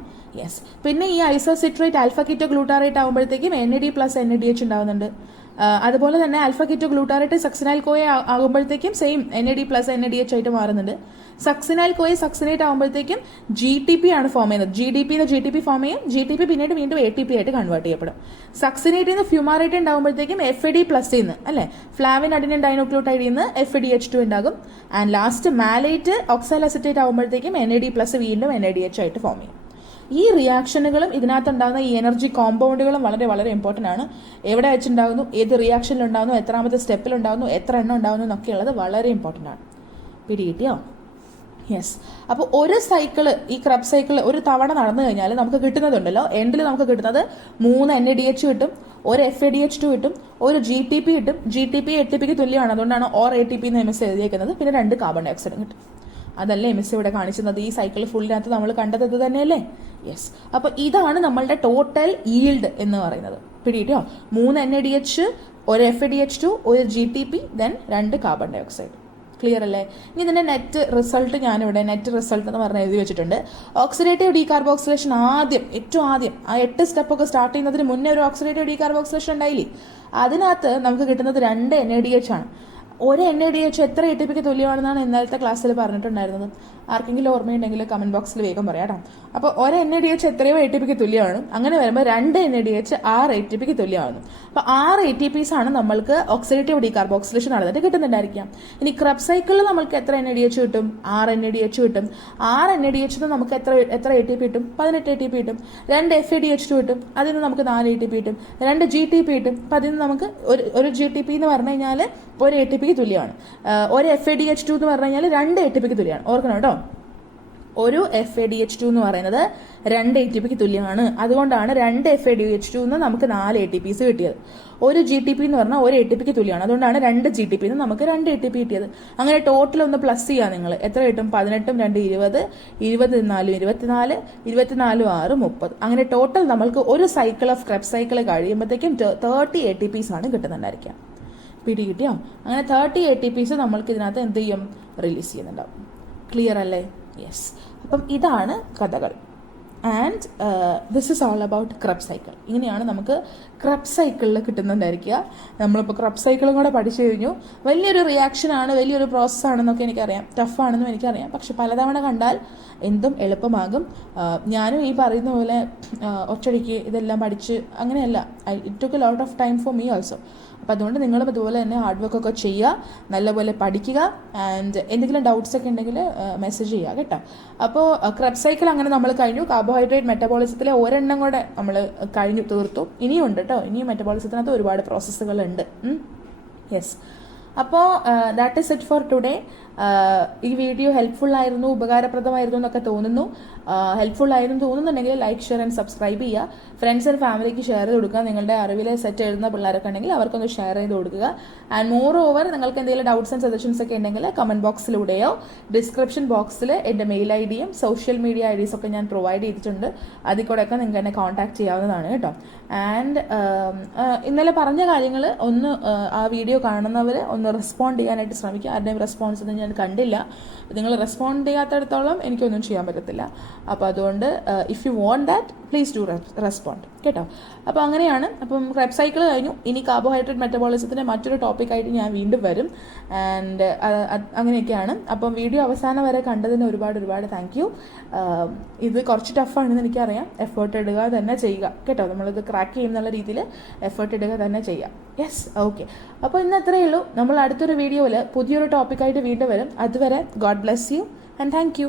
യെസ്. പിന്നെ ഈ ഐസോസിട്രേറ്റ് ആൽഫ കീറ്റോ ഗ്ലൂട്ടാറേറ്റ് ആകുമ്പോഴത്തേക്കും NAD+ NADH ഉണ്ടാവുന്നുണ്ട്. അതുപോലെ തന്നെ ആൽഫ കീറ്റോ ഗ്ലൂട്ടാറേറ്റ് സക്സിനൈൽ കോയെ ആകുമ്പോഴത്തേക്കും സെയിം NAD പ്ലസ് NADH ആയിട്ട് മാറുന്നുണ്ട്. സക്സിനൈൽ കോയെ സക്സിനേറ്റ് ആകുമ്പോഴത്തേക്കും GTP ആണ് ഫോം ചെയ്യുന്നത്. GTP ഫോം ചെയ്യും. GTP പിന്നീട് വീണ്ടും ATP ആയിട്ട് കൺവേർട്ട് ചെയ്യപ്പെടും. സക്സിനേറ്റിൽ നിന്ന് ഫ്യൂമാറേറ്റ് ഉണ്ടാകുമ്പോഴത്തേക്കും FAD പ്ലസ് നിന്ന് അല്ലെ ഫ്ലാവിൻ അഡിനിൻ ഡൈന്യൂക്ലിയോടൈഡിൽ നിന്ന് FADH2 ഉണ്ടാകും. ആൻഡ് ലാസ്റ്റ് മാലേറ്റ് ഓക്സാലസിറ്റേറ്റ് ആകുമ്പോഴത്തേക്കും NAD പ്ലസ് വീണ്ടും NADH ആയിട്ട് ഫോം ചെയ്യും. ഈ റിയാക്ഷനുകളും ഇതിനകത്തുണ്ടാകുന്ന ഈ എനർജി കോമ്പൗണ്ടുകളും വളരെ വളരെ ഇമ്പോർട്ടൻ്റ് ആണ്. എവിടെ വെച്ചുണ്ടാകുന്നു, ഏത് റിയാക്ഷനിലുണ്ടാകുന്നു, എത്രാമത്തെ സ്റ്റെപ്പിലുണ്ടാകുന്നു, എത്ര എണ്ണം ഉണ്ടാകുന്നു എന്നൊക്കെയുള്ളത് വളരെ ഇമ്പോർട്ടൻ്റ് ആണ്. പിടികിട്ടിയോ? യെസ്. അപ്പോൾ ഒരു സൈക്കിള്, ഈ ക്രബ് സൈക്കിൾ ഒരു തവണ നടന്നു കഴിഞ്ഞാൽ നമുക്ക് കിട്ടുന്നതുണ്ടല്ലോ, എൻഡിൽ നമുക്ക് കിട്ടുന്നത് 3 NADH കിട്ടും, ഒരു FADH2 കിട്ടും, ഒരു GTP കിട്ടും. GTP ATPക്ക് തുല്യമാണ്, അതുകൊണ്ടാണ് ഓർ ATP എന്ന് MS എഴുതിയേക്കുന്നത്. പിന്നെ 2 കാർബൺ ഡൈ ഓക്സൈഡും കിട്ടും. അതല്ലേ MS ഇവിടെ കാണിക്കുന്നത്. ഈ സൈക്കിൾ ഫുള്ളിനകത്ത് നമ്മൾ കണ്ടത് ഇത് തന്നെയല്ലേ? യെസ്. അപ്പോൾ ഇതാണ് നമ്മളുടെ ടോട്ടൽ ഈൽഡ് എന്ന് പറയുന്നത്. പിടികിട്ടിയോ? 3 NADH, ഒരു FADH2, ഒരു GTP, then 2 carbon dioxide. Clear അല്ലേ? ഇനി ഇതിന്റെ നെറ്റ് റിസൾട്ട് ഞാനിവിടെ നെറ്റ് റിസൾട്ട് എന്ന് പറഞ്ഞ് എഴുതി വെച്ചിട്ടുണ്ട്. ഓക്സിഡേറ്റീവ് ഡീകാർബോക്സിലേഷൻ ഏറ്റവും ആദ്യം ആ 8 സ്റ്റെപ്പൊക്കെ സ്റ്റാർട്ട് ചെയ്യുന്നതിന് മുന്നേ ഒരു ഓക്സിഡേറ്റീവ് ഡീകാർബോക്സിലേഷൻ ഉണ്ടായില്ലേ? അതിനകത്ത് നമുക്ക് കിട്ടുന്നത് 2 NADH ആണ്. ഒരു NADH എത്ര ATPക്ക് തുല്യമാണെന്നാണ് ഇന്നലത്തെ ക്ലാസ്സിൽ പറഞ്ഞിട്ടുണ്ടായിരുന്നത്. ആർക്കെങ്കിലും ഓർമ്മയുണ്ടെങ്കിൽ കമന്റ് ബോക്സിൽ വേഗം പറയാം. അപ്പോൾ ഒരു NADH എത്രയോ ATPക്ക് തുല്യമാണ്. അങ്ങനെ വരുമ്പോൾ 2 NADH 6 ATPക്ക് തുല്യമാണ്. അപ്പോൾ 6 ATPs ആണ് നമ്മൾക്ക് ഓക്സിഡേറ്റീവ് ഡീകാർബോക്സിലേഷൻ നടന്നിട്ട് കിട്ടുന്നുണ്ടായിരിക്കാം. ഇനി ക്രബ് സൈക്കിളിൽ നമ്മൾക്ക് എത്ര NADH കിട്ടും? 6 NADH കിട്ടും. 6 NADH നമുക്ക് എത്ര ATP കിട്ടും? 18 ATP കിട്ടും. 2 FADH2 കിട്ടും, അതിൽ നിന്ന് നമുക്ക് 4 ATP കിട്ടും. 2 GTP കിട്ടും, അപ്പം അതിൽ നിന്ന് നമുക്ക് ഒരു GTP എന്ന് പറഞ്ഞു കഴിഞ്ഞാൽ ഒരു ATPക്ക് തുല്യമാണ്. ഒരു FADH2 എന്ന് പറഞ്ഞു കഴിഞ്ഞാൽ 2 ATPക്ക് തുല്യമാണ്. ഓർക്കണം കേട്ടോ, ഒരു FADH2 എന്ന് പറയുന്നത് 2 ATPക്ക് തുല്യമാണ്. അതുകൊണ്ടാണ് 2 FADH2 എന്ന് നമുക്ക് 4 ATPs കിട്ടിയത്. ഒരു GTP എന്ന് പറഞ്ഞാൽ 1 ATPക്ക് തുല്യമാണ്. അതുകൊണ്ടാണ് 2 GTP എന്ന് നമുക്ക് 2 ATP കിട്ടിയത്. അങ്ങനെ ടോട്ടൽ ഒന്ന് പ്ലസ് ചെയ്യാം നിങ്ങൾ. എത്ര കിട്ടും? 18 2 20, 20 4 24, 24 6 30. അങ്ങനെ ടോട്ടൽ നമ്മൾക്ക് ഒരു സൈക്കിൾ ഓഫ് ക്രബ് സൈക്കിൾ കഴിയുമ്പോഴത്തേക്കും 30 ATPs ആണ് കിട്ടുന്നുണ്ടായിരിക്കാം. പിടികിട്ടിയോ? അങ്ങനെ 30 ATPs നമ്മൾക്ക് ഇതിനകത്ത് എന്ത് ചെയ്യും? റിലീസ് ചെയ്യുന്നുണ്ടാവും. ക്ലിയർ അല്ലേ? യെസ്. അപ്പം ഇതാണ് കഥകൾ. And this is all about Krebs cycle. ഇങ്ങനെയാണ് നമുക്ക് ക്രബ് സൈക്കിളിൽ കിട്ടുന്നുണ്ടായിരിക്കുക. നമ്മളിപ്പോൾ ക്രബ് സൈക്കിളും കൂടെ പഠിച്ചു കഴിഞ്ഞു. വലിയൊരു റിയാക്ഷനാണ്, വലിയൊരു പ്രോസസ്സാണെന്നൊക്കെ എനിക്കറിയാം, ടഫാണെന്നും എനിക്കറിയാം. പക്ഷെ പലതവണ കണ്ടാൽ എന്തും എളുപ്പമാകും. ഞാനും ഈ പറയുന്ന പോലെ ഒറ്റയടിക്ക് ഇതെല്ലാം പഠിച്ച് അങ്ങനെയല്ല. It took a lot of time for me also. അപ്പോൾ അതുകൊണ്ട് നിങ്ങളും അതുപോലെ തന്നെ ഹാർഡ് വർക്കൊക്കെ ചെയ്യുക, നല്ലപോലെ പഠിക്കുക. ആൻഡ് എന്തെങ്കിലും ഡൗട്ട്സ് ഒക്കെ ഉണ്ടെങ്കിൽ മെസ്സേജ് ചെയ്യുക കേട്ടോ. അപ്പോൾ ക്രബ് സൈക്കിൾ അങ്ങനെ നമ്മൾ കഴിഞ്ഞു. കാർബോഹൈഡ്രേറ്റ് മെറ്റബോളിസത്തിലെ ഒരെണ്ണം കൂടെ നമ്മൾ കഴിഞ്ഞു തീർത്തു. ഇനിയും ഉണ്ട് കേട്ടോ, ഇനിയും മെറ്റബോളിസത്തിനകത്ത് ഒരുപാട് പ്രോസസ്സുകളുണ്ട്. യെസ്. അപ്പോൾ that is it for today. ഈ വീഡിയോ ഹെൽപ്ഫുൾ ആയിരുന്നു, ഉപകാരപ്രദമായിരുന്നു എന്നൊക്കെ തോന്നുന്നു. ഹെൽപ്ഫുൾ ആയിരുന്നു തോന്നുന്നുണ്ടെങ്കിൽ ലൈക്ക്, ഷെയർ ആൻഡ് സബ്സ്ക്രൈബ് ചെയ്യുക. ഫ്രണ്ട്സ് ആൻഡ് ഫാമിലിക്ക് ഷെയർ ചെയ്ത് കൊടുക്കുക. നിങ്ങളുടെ അറിവിലെ സെറ്റ് എഴുതുന്ന പിള്ളേരൊക്കെ ഉണ്ടെങ്കിൽ അവർക്കൊന്ന് ഷെയർ ചെയ്ത് കൊടുക്കുക. ആൻഡ് മോർ ഓവർ നിങ്ങൾക്ക് എന്തെങ്കിലും ഡൗട്ട്സ് ആൻഡ് സജഷൻസ് ഒക്കെ ഉണ്ടെങ്കിൽ കമന്റ് ബോക്സിലൂടെയോ ഡിസ്ക്രിപ്ഷൻ ബോക്സിൽ എൻ്റെ മെയിൽ IDയും സോഷ്യൽ മീഡിയ IDs ഒക്കെ ഞാൻ പ്രൊവൈഡ് ചെയ്തിട്ടുണ്ട്. അതിൽ കൂടെയൊക്കെ നിങ്ങൾക്ക് എന്നെ കോൺടാക്ട് ചെയ്യാവുന്നതാണ് കേട്ടോ. ആൻഡ് ഇന്നലെ പറഞ്ഞ കാര്യങ്ങൾ ഒന്ന് ആ വീഡിയോ കാണുന്നവർ ഒന്ന് റെസ്പോണ്ട് ചെയ്യാനായിട്ട് ശ്രമിക്കുക. ആരുടെയും റെസ്പോൺസ് ഒന്നും ഞാൻ കണ്ടില്ല. നിങ്ങൾ റെസ്പോണ്ട് ചെയ്യാത്തടത്തോളം എനിക്കൊന്നും ചെയ്യാൻ പറ്റത്തില്ല. അപ്പോൾ അതുകൊണ്ട് if you want that please do respond കേട്ടോ. അപ്പോൾ അങ്ങനെയാണ്. അപ്പം ക്രബ് സൈക്കിൾ കഴിഞ്ഞു. ഇനി കാർബോഹൈഡ്രേറ്റ് മെറ്റബോളിസത്തിൻ്റെ മറ്റൊരു ടോപ്പിക്കായിട്ട് ഞാൻ വീണ്ടും വരും. ആൻഡ് അങ്ങനെയൊക്കെയാണ്. അപ്പം വീഡിയോ അവസാനം വരെ കണ്ടതിന് ഒരുപാട് താങ്ക് യു. ഇത് കുറച്ച് ടഫാണെന്ന് എനിക്കറിയാം. എഫേർട്ട് ഇടുക തന്നെ ചെയ്യുക കേട്ടോ. നമ്മളിത് ക്രാക്ക് ചെയ്യുന്നുള്ള രീതിയിൽ എഫേർട്ട് ഇടുക തന്നെ ചെയ്യുക. Yes, okay. അപ്പോൾ ഇന്ന് അത്രയേ ഉള്ളൂ. നമ്മൾ അടുത്തൊരു വീഡിയോയിൽ പുതിയൊരു ടോപ്പിക്കായിട്ട് വീണ്ടും വരും. അതുവരെ God bless you and thank you.